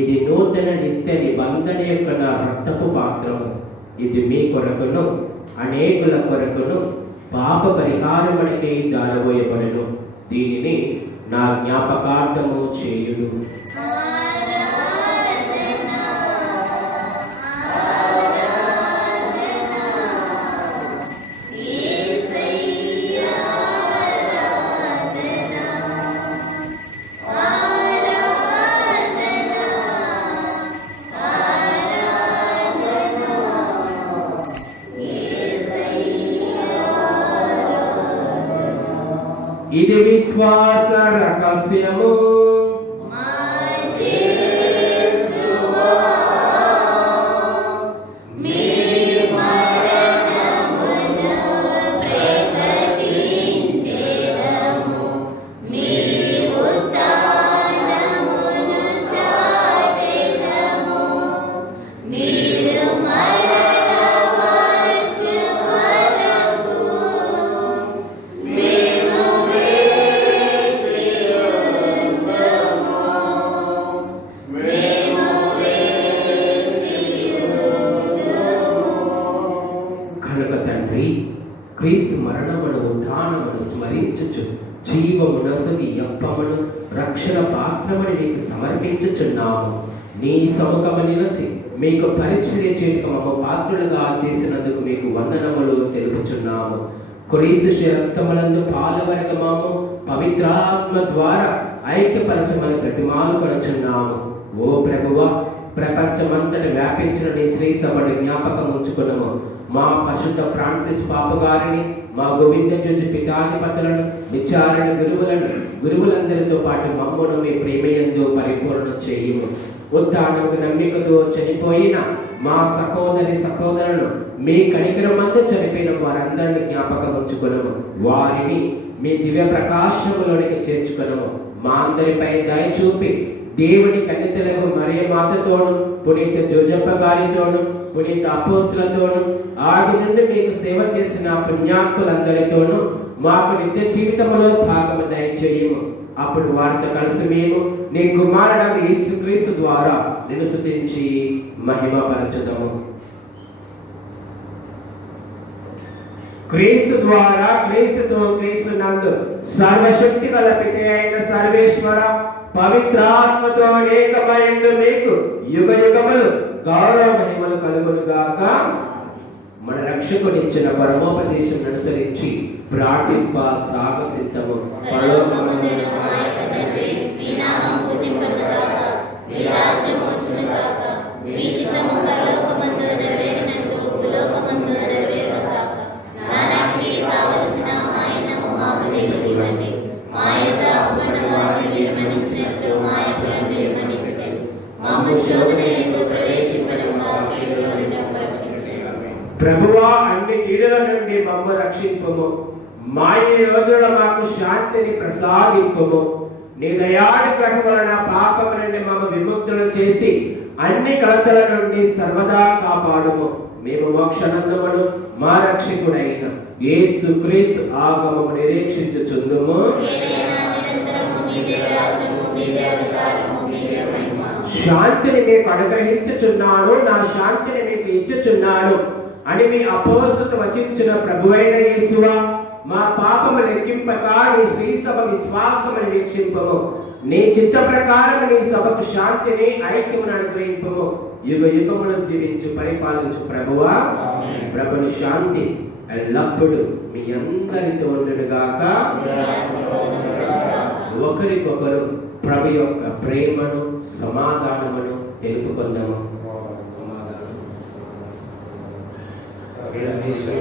ఇది నూతన నిత్య నిబంధన యొక్క నా రక్తపు పాత్రము. ఇది మీ కొరకును అనేకుల కొరకును పాప పరిహారమునకై దారబోయబడును. దీనిని నా జ్ఞాపకార్థము చేయుడు. ఇది విశ్వాస రహస్యము. క్రీస్తు మరణమును ఉత్థానమును స్మరించుచు జీవమునసగి అప్పమును రక్షణ పాత్రముని నీకు సమర్పించుచున్నాము. నీ సముఖము నిలిచి మీకు పరిచర్య చేయక మమ్మ పాత్రులుగా చేసినందుకు మీకు వందనములు తెలుపుచున్నాము. క్రీస్తు రక్తములందు పాలువరగమాము పవిత్రాత్మ ద్వారా ఐక్యపరచమని ప్రతిమాలు కొనుచున్నాము. ఓ ప్రభువా, ప్రపంచమంతటి వ్యాపించిన నీ శ్రీ సభను జ్ఞాపకం ఉంచుకున్నాము. మా పరిశుద్ధ ఫ్రాన్సిస్ పాప గారిని, మా గోవింద జోజి పీఠాధిపతులను, విచారణ గురువులందరితో పాటు మమ్మను మీ ప్రేమయందు పరిపూర్ణ చేయుము. ఉత్థానముకు నమ్మికతో చనిపోయిన మా సహోదరులను మీ కనికరమందు చనిపోయిన వారందరిని జ్ఞాపకం ఉంచుకున్నాము. వారిని మీ దివ్య ప్రకాశములోనికి చేర్చుకున్నాము. మా అందరిపై దయ చూపి దేవుని కన్యతలకు మరియ మాతతోను, పునీత జోజప్ప గారితోను, పునీత అపోస్తులతోను, ఆది నుండి మీకు సేవ చేసిన పుణ్యాత్ములందరితోనూ మాకు నిత్య జీవితంలో భాగము దయచేయము. అప్పుడు వారితో కలిసి మేము నీ కుమారుడు యేసుక్రీస్తు ద్వారా నిన్ను స్తుతించి మహిమపరచుదాము. క్రీస్తు ద్వారా, క్రీస్తుతో, క్రీస్తు నందు సర్వశక్తి గల పిత అయిన సర్వేశ్వర పవిత్రాత్మతో ఏకమైండు మీకు యుగ యుగములు గౌరవ మహిమలు కలుగును గాక. మన రక్షకునిచ్చిన పరమోపదేశం అనుసరించి ప్రార్థింప సాగసిద్ధము. పరలోకమందున్న మా యొక్క తండ్రి, మీ నామం పూజింపబడుగాక, మీ రాజ్యం వచ్చునుగాక, మీ చిత్తము పరలోకమందు నెరవేరినట్లు భూలోకమందు నెరవేరునుగాక. నానాటికి కావలసిన మా అన్నము మాకు నేటికి ఇవ్వండి. మా యొక్క అప్పులను వారిని మీరు మన్నించినట్లు మా అప్పులను మీరు మన్నించండి. మమ్ము శోధన యందు ప్రవేశింపకుండా కీడులో నుండి రక్షించండి. ప్రభువా, అన్ని కీడుల నుండి మమ్ము రక్షింపుము. మా ఈ రోజుల్లో మాకు శాంతిని ప్రసాదింపుము. నీ దయాళు కృప వలన పాపము నుండి మమ్ము విముక్తులు చేసి అన్ని కలతల నుండి సర్వదా కాపాడుము. మేము మోక్షనందమును మా రక్షకుడైన యేసుక్రీస్తు ఆగమము నిరీక్షించుచుందుము. ఏలైనా నిరంతరము మీదే రాజ్యము, మీదే అధికారము, మీదే మహిమ. శాంతిని మీకు అనుగ్రహించుచున్నాను, నా శాంతిని మీకు ఇచ్చుచున్నాను అని మీ అపోస్తలు వచించిన ప్రభువైన యేసువా, మా పాపము లెక్కింపక నీ శ్రీ సభ విశ్వాసమును వీక్షింపము. నీ చిత్త ప్రకారం నీ సభకు శాంతిని ఐక్యమును అనుగ్రహింపము. యుగ యుగములు జీవించు పరిపాలించు ప్రభువా, ప్రభుని శాంతి ఎల్లప్పుడూ మీ అందరితో ఉండునుగాక. ఒకరికొకరు ప్రభు యొక్క ప్రేమను సమాధానమును తెలుపుకుందాము.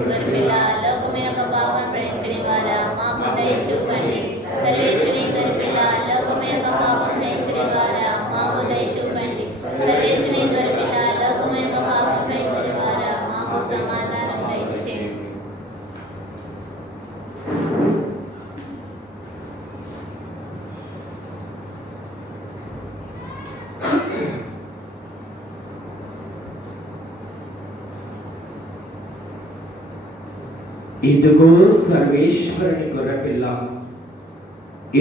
గర్భిల లోకము యొక్క పాపం ప్రేమించని వారా, మాకు దయ చూపండి. సర్వేశ్వరి గర్భిల లోకము యొక్క పాపం ప్రేమించని వారా, మాకు దయ చూపండి. సర్వేశ్వరి గర్భిల లోకము యొక్క పాపం ప్రేమించని వారా, మాకు సమాధానం దయచేయండి. ఇదిగో సర్వేశ్వరుని గొర్రెపిల్ల,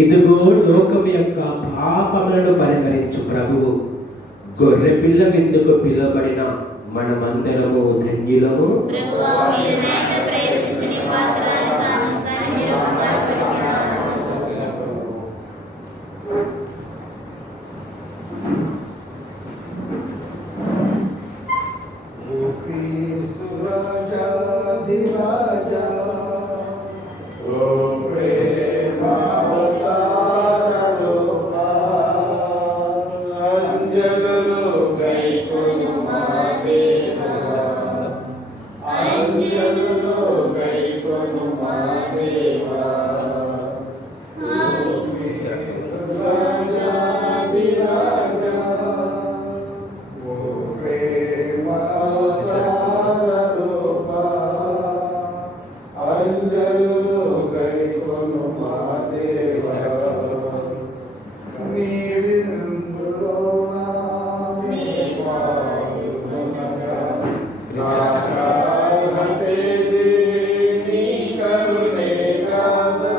ఇదిగో లోకం యొక్క పాపములను పరిహరించు ప్రభువు. గొర్రెపిల్ల విందుకు పిలువబడిన మనమందరము ధన్యులము. ప్రభువా, మీరు నా యొక్క ప్రవేశించని పాత్రలు కాను, కానీ మీరు ఒక మాట పలికిన ఆశిస్తున్నాను. ఓ క్రీస్తు రాజాధిరాజా, ఓ ప్రేమావతార రూపా, అంజలులు గైకొను మా దేవా, అంజలులు గైకొను మా దేవా. రాజాధిరాజా, ఓ ప్రేమావతార రూపా, అంజలులు గైకొను మా దేవా. నీ విందులోన నీ పాలుకొనగా, నా కాలహతేది నీ కరుణే కాదా.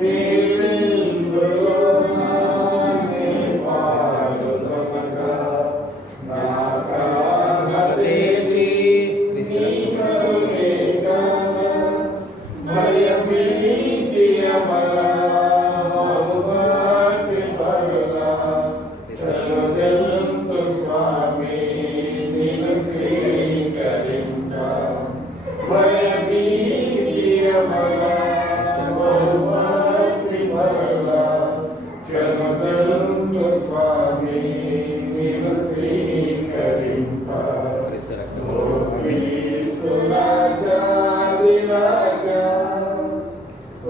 నీ విందులోన నీ పాలుకొనగా, నా కాలహతేది నీ కరుణే కాదా. భయభీతియమల బహుభక్తి పరుల, సర్వజనంతు స్వామి నిన్ను స్వీకరింప. భయభీతియమల బహుభక్తి పరుల, సర్వజనంతు స్వామి నిన్ను స్వీకరింప. ఓ క్రీస్తు రాజాధిరాజా,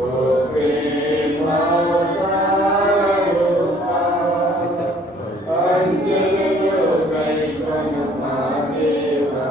ఓ ప్రేమావతార రూపా, అంజలులు గైకొను మా దేవా.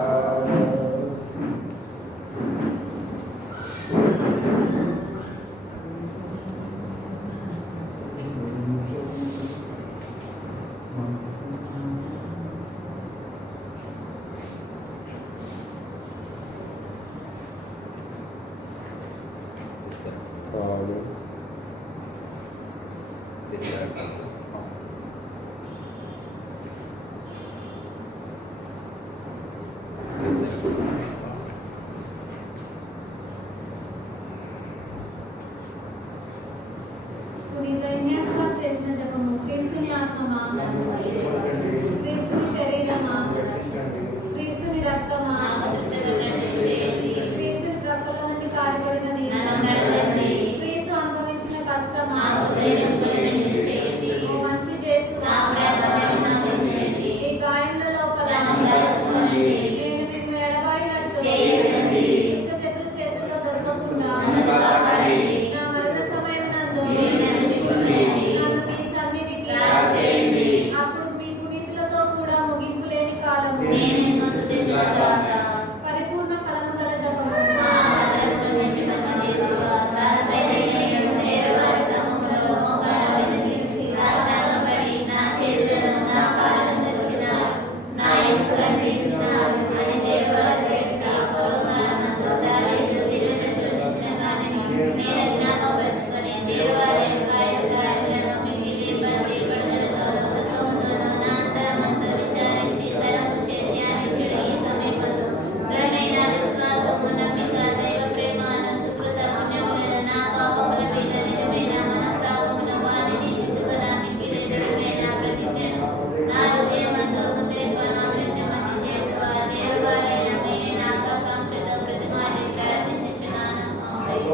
పునీతన్యాస చేసిన జపము. క్రీస్తుని ఆత్మమా, క్రీస్తుని శరీరమా, క్రీస్తుని రక్తమా, నాకు దుర్జనులను బాధపడిన నేను నన్ను కడగండి. క్రీస్తు అనుభవించిన కష్టమా నాకు ధైర్యం కలిగింది చేయండి. ఓ మంచి చేసు నా ప్రార్థనను ఆదరించండి. ఈ గాయముల లోపల నన్ను దాచుకోనండి. నేను మిమ్ము ఎడబాయినట్టు చేయకండి. దుష్టశత్రు చేతుల్లో దొరకకుండా నన్ను కాపాడండి. నా మరణ సమయం నందు మీరు నన్ను విడిచిపెట్టండి. నన్ను మీ సన్నిధికి రాచేయండి. అప్పుడు మీ పునీతులతో కూడా ముగింపు లేని కాలము నేను ఎన్నో స్తుతించిన గాక. పరిపూర్ణ ఫలము గల జపము మా ఆదరణను మెచ్చి మంచి యేసువా, దాసుడైన యేసు నేరవారి సముఖంలో మోకాళ్ళ మీద చేసి సాష్టాంగపడి నా చేతులను నా కాళ్ళను తెరిచినారు. నా ఎముకలు ఖండించినారు అని దేవవారు గ్రహించి పూర్వకాలమందు దావీదు దివ్యదశ రచించిన గానిని నేను జ్ఞాపకపరుచుకొని దేవవారి యొక్క ఐదు గాయములను మిగిలి బతి పడదలతోనూ దుఃఖముతోనూ నా అంతరమందు విచారించి తలపు చే ధ్యానించుడు ఈ సమయమందు దృఢమైన విశ్వాసము, నమ్మిక, దైవ ప్రేమను, సుకృత పుణ్యములను, నా పాపముల మీద నిజమైన మనస్తాపమును, వానిని దిద్దుగల మిక్కిలి దృఢమైన ప్రతిజ్ఞను నా హృదయమందు ముద్రింపను ఆదరించమని యేసువా, దేవువారైన మీరే నాకు ఆకాంక్షతో ప్రతిమాని ప్రార్థించుచున్నాను. ఆమేన్.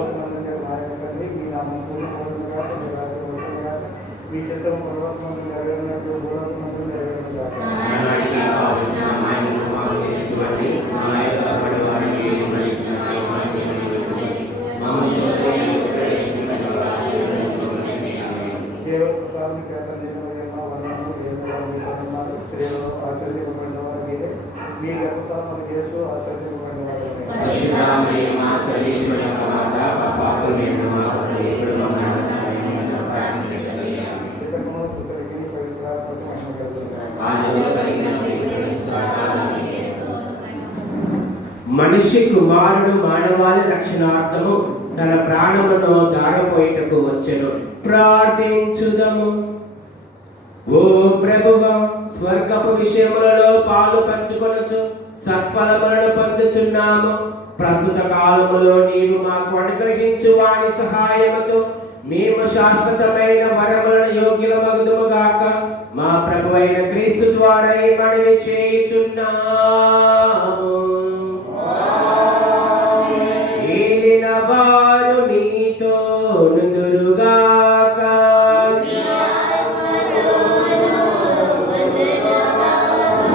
మీ చిత్తం పర్వతమందు నెరవేరినట్లు భూలోకమందు నెరవేరుగాక. నానాటికి కావలసిన మాయను మాకు తెచ్చుకోండి. మా యొక్క పడివారికి మరణించిన మాయమాన్ని అనుగ్రహించండి. మమ్ము శోధనలో ప్రవేశింపని వారిని అనుగ్రహించండి. ఆమేన్. దేవప్రసాదం చేత నిర్మలమైన వర్ణము దేవుడు స్త్రీలో ఆశ్చర్యపడిన వారు మీరే. మీ గర్భఫలము యేసు ఆశ్చర్యపడిన వారు. పరిశుద్ధ మరియమ్మ, సర్వేశ్వరుని యొక్క మాత, పాపాత్ములైన మా కొరకు ఇప్పుడు మా మరణ సమయమున ప్రార్థించండి. ఆమేన్. పితకును పుత్రుడికి పవిత్రాత్మకు మహిమ కలుగుగాక. ఆదిలో కలిగిన మనిషి కుమారుడు మానవాళి రక్షణార్థము తన ప్రాణమును దారపోయిటకు వచ్చెను. ప్రార్థించుదము. ఓ ప్రభువా, స్వర్గపు విషయములలో పాలు పంచుకొనుచు సత్ఫలములను పొందుచున్నాము. ప్రస్తుత కాలములో నీవు మాకు అనుగ్రహించు వాని సహాయముతో మేము శాశ్వతమైన వరములను యోగ్యులమగుదుము గాక. మా ప్రభువైన క్రీస్తు ద్వారా ఈ మనవి చేయుచున్నాము. ఏలిన వారు మీతో నుందురుగాక.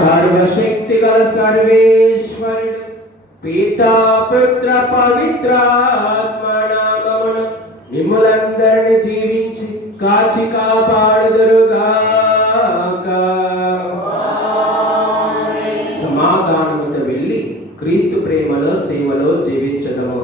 సర్వశక్తి గల సర్వేశ్వరుడు పితా పుత్ర పవిత్రాత్మ నామమున మిమ్ములందరిని దీవించి కాచి కాపాడుదురుగాక. సమాధానముతో వెళ్ళి క్రీస్తు ప్రేమలో సేవలో జీవించదము.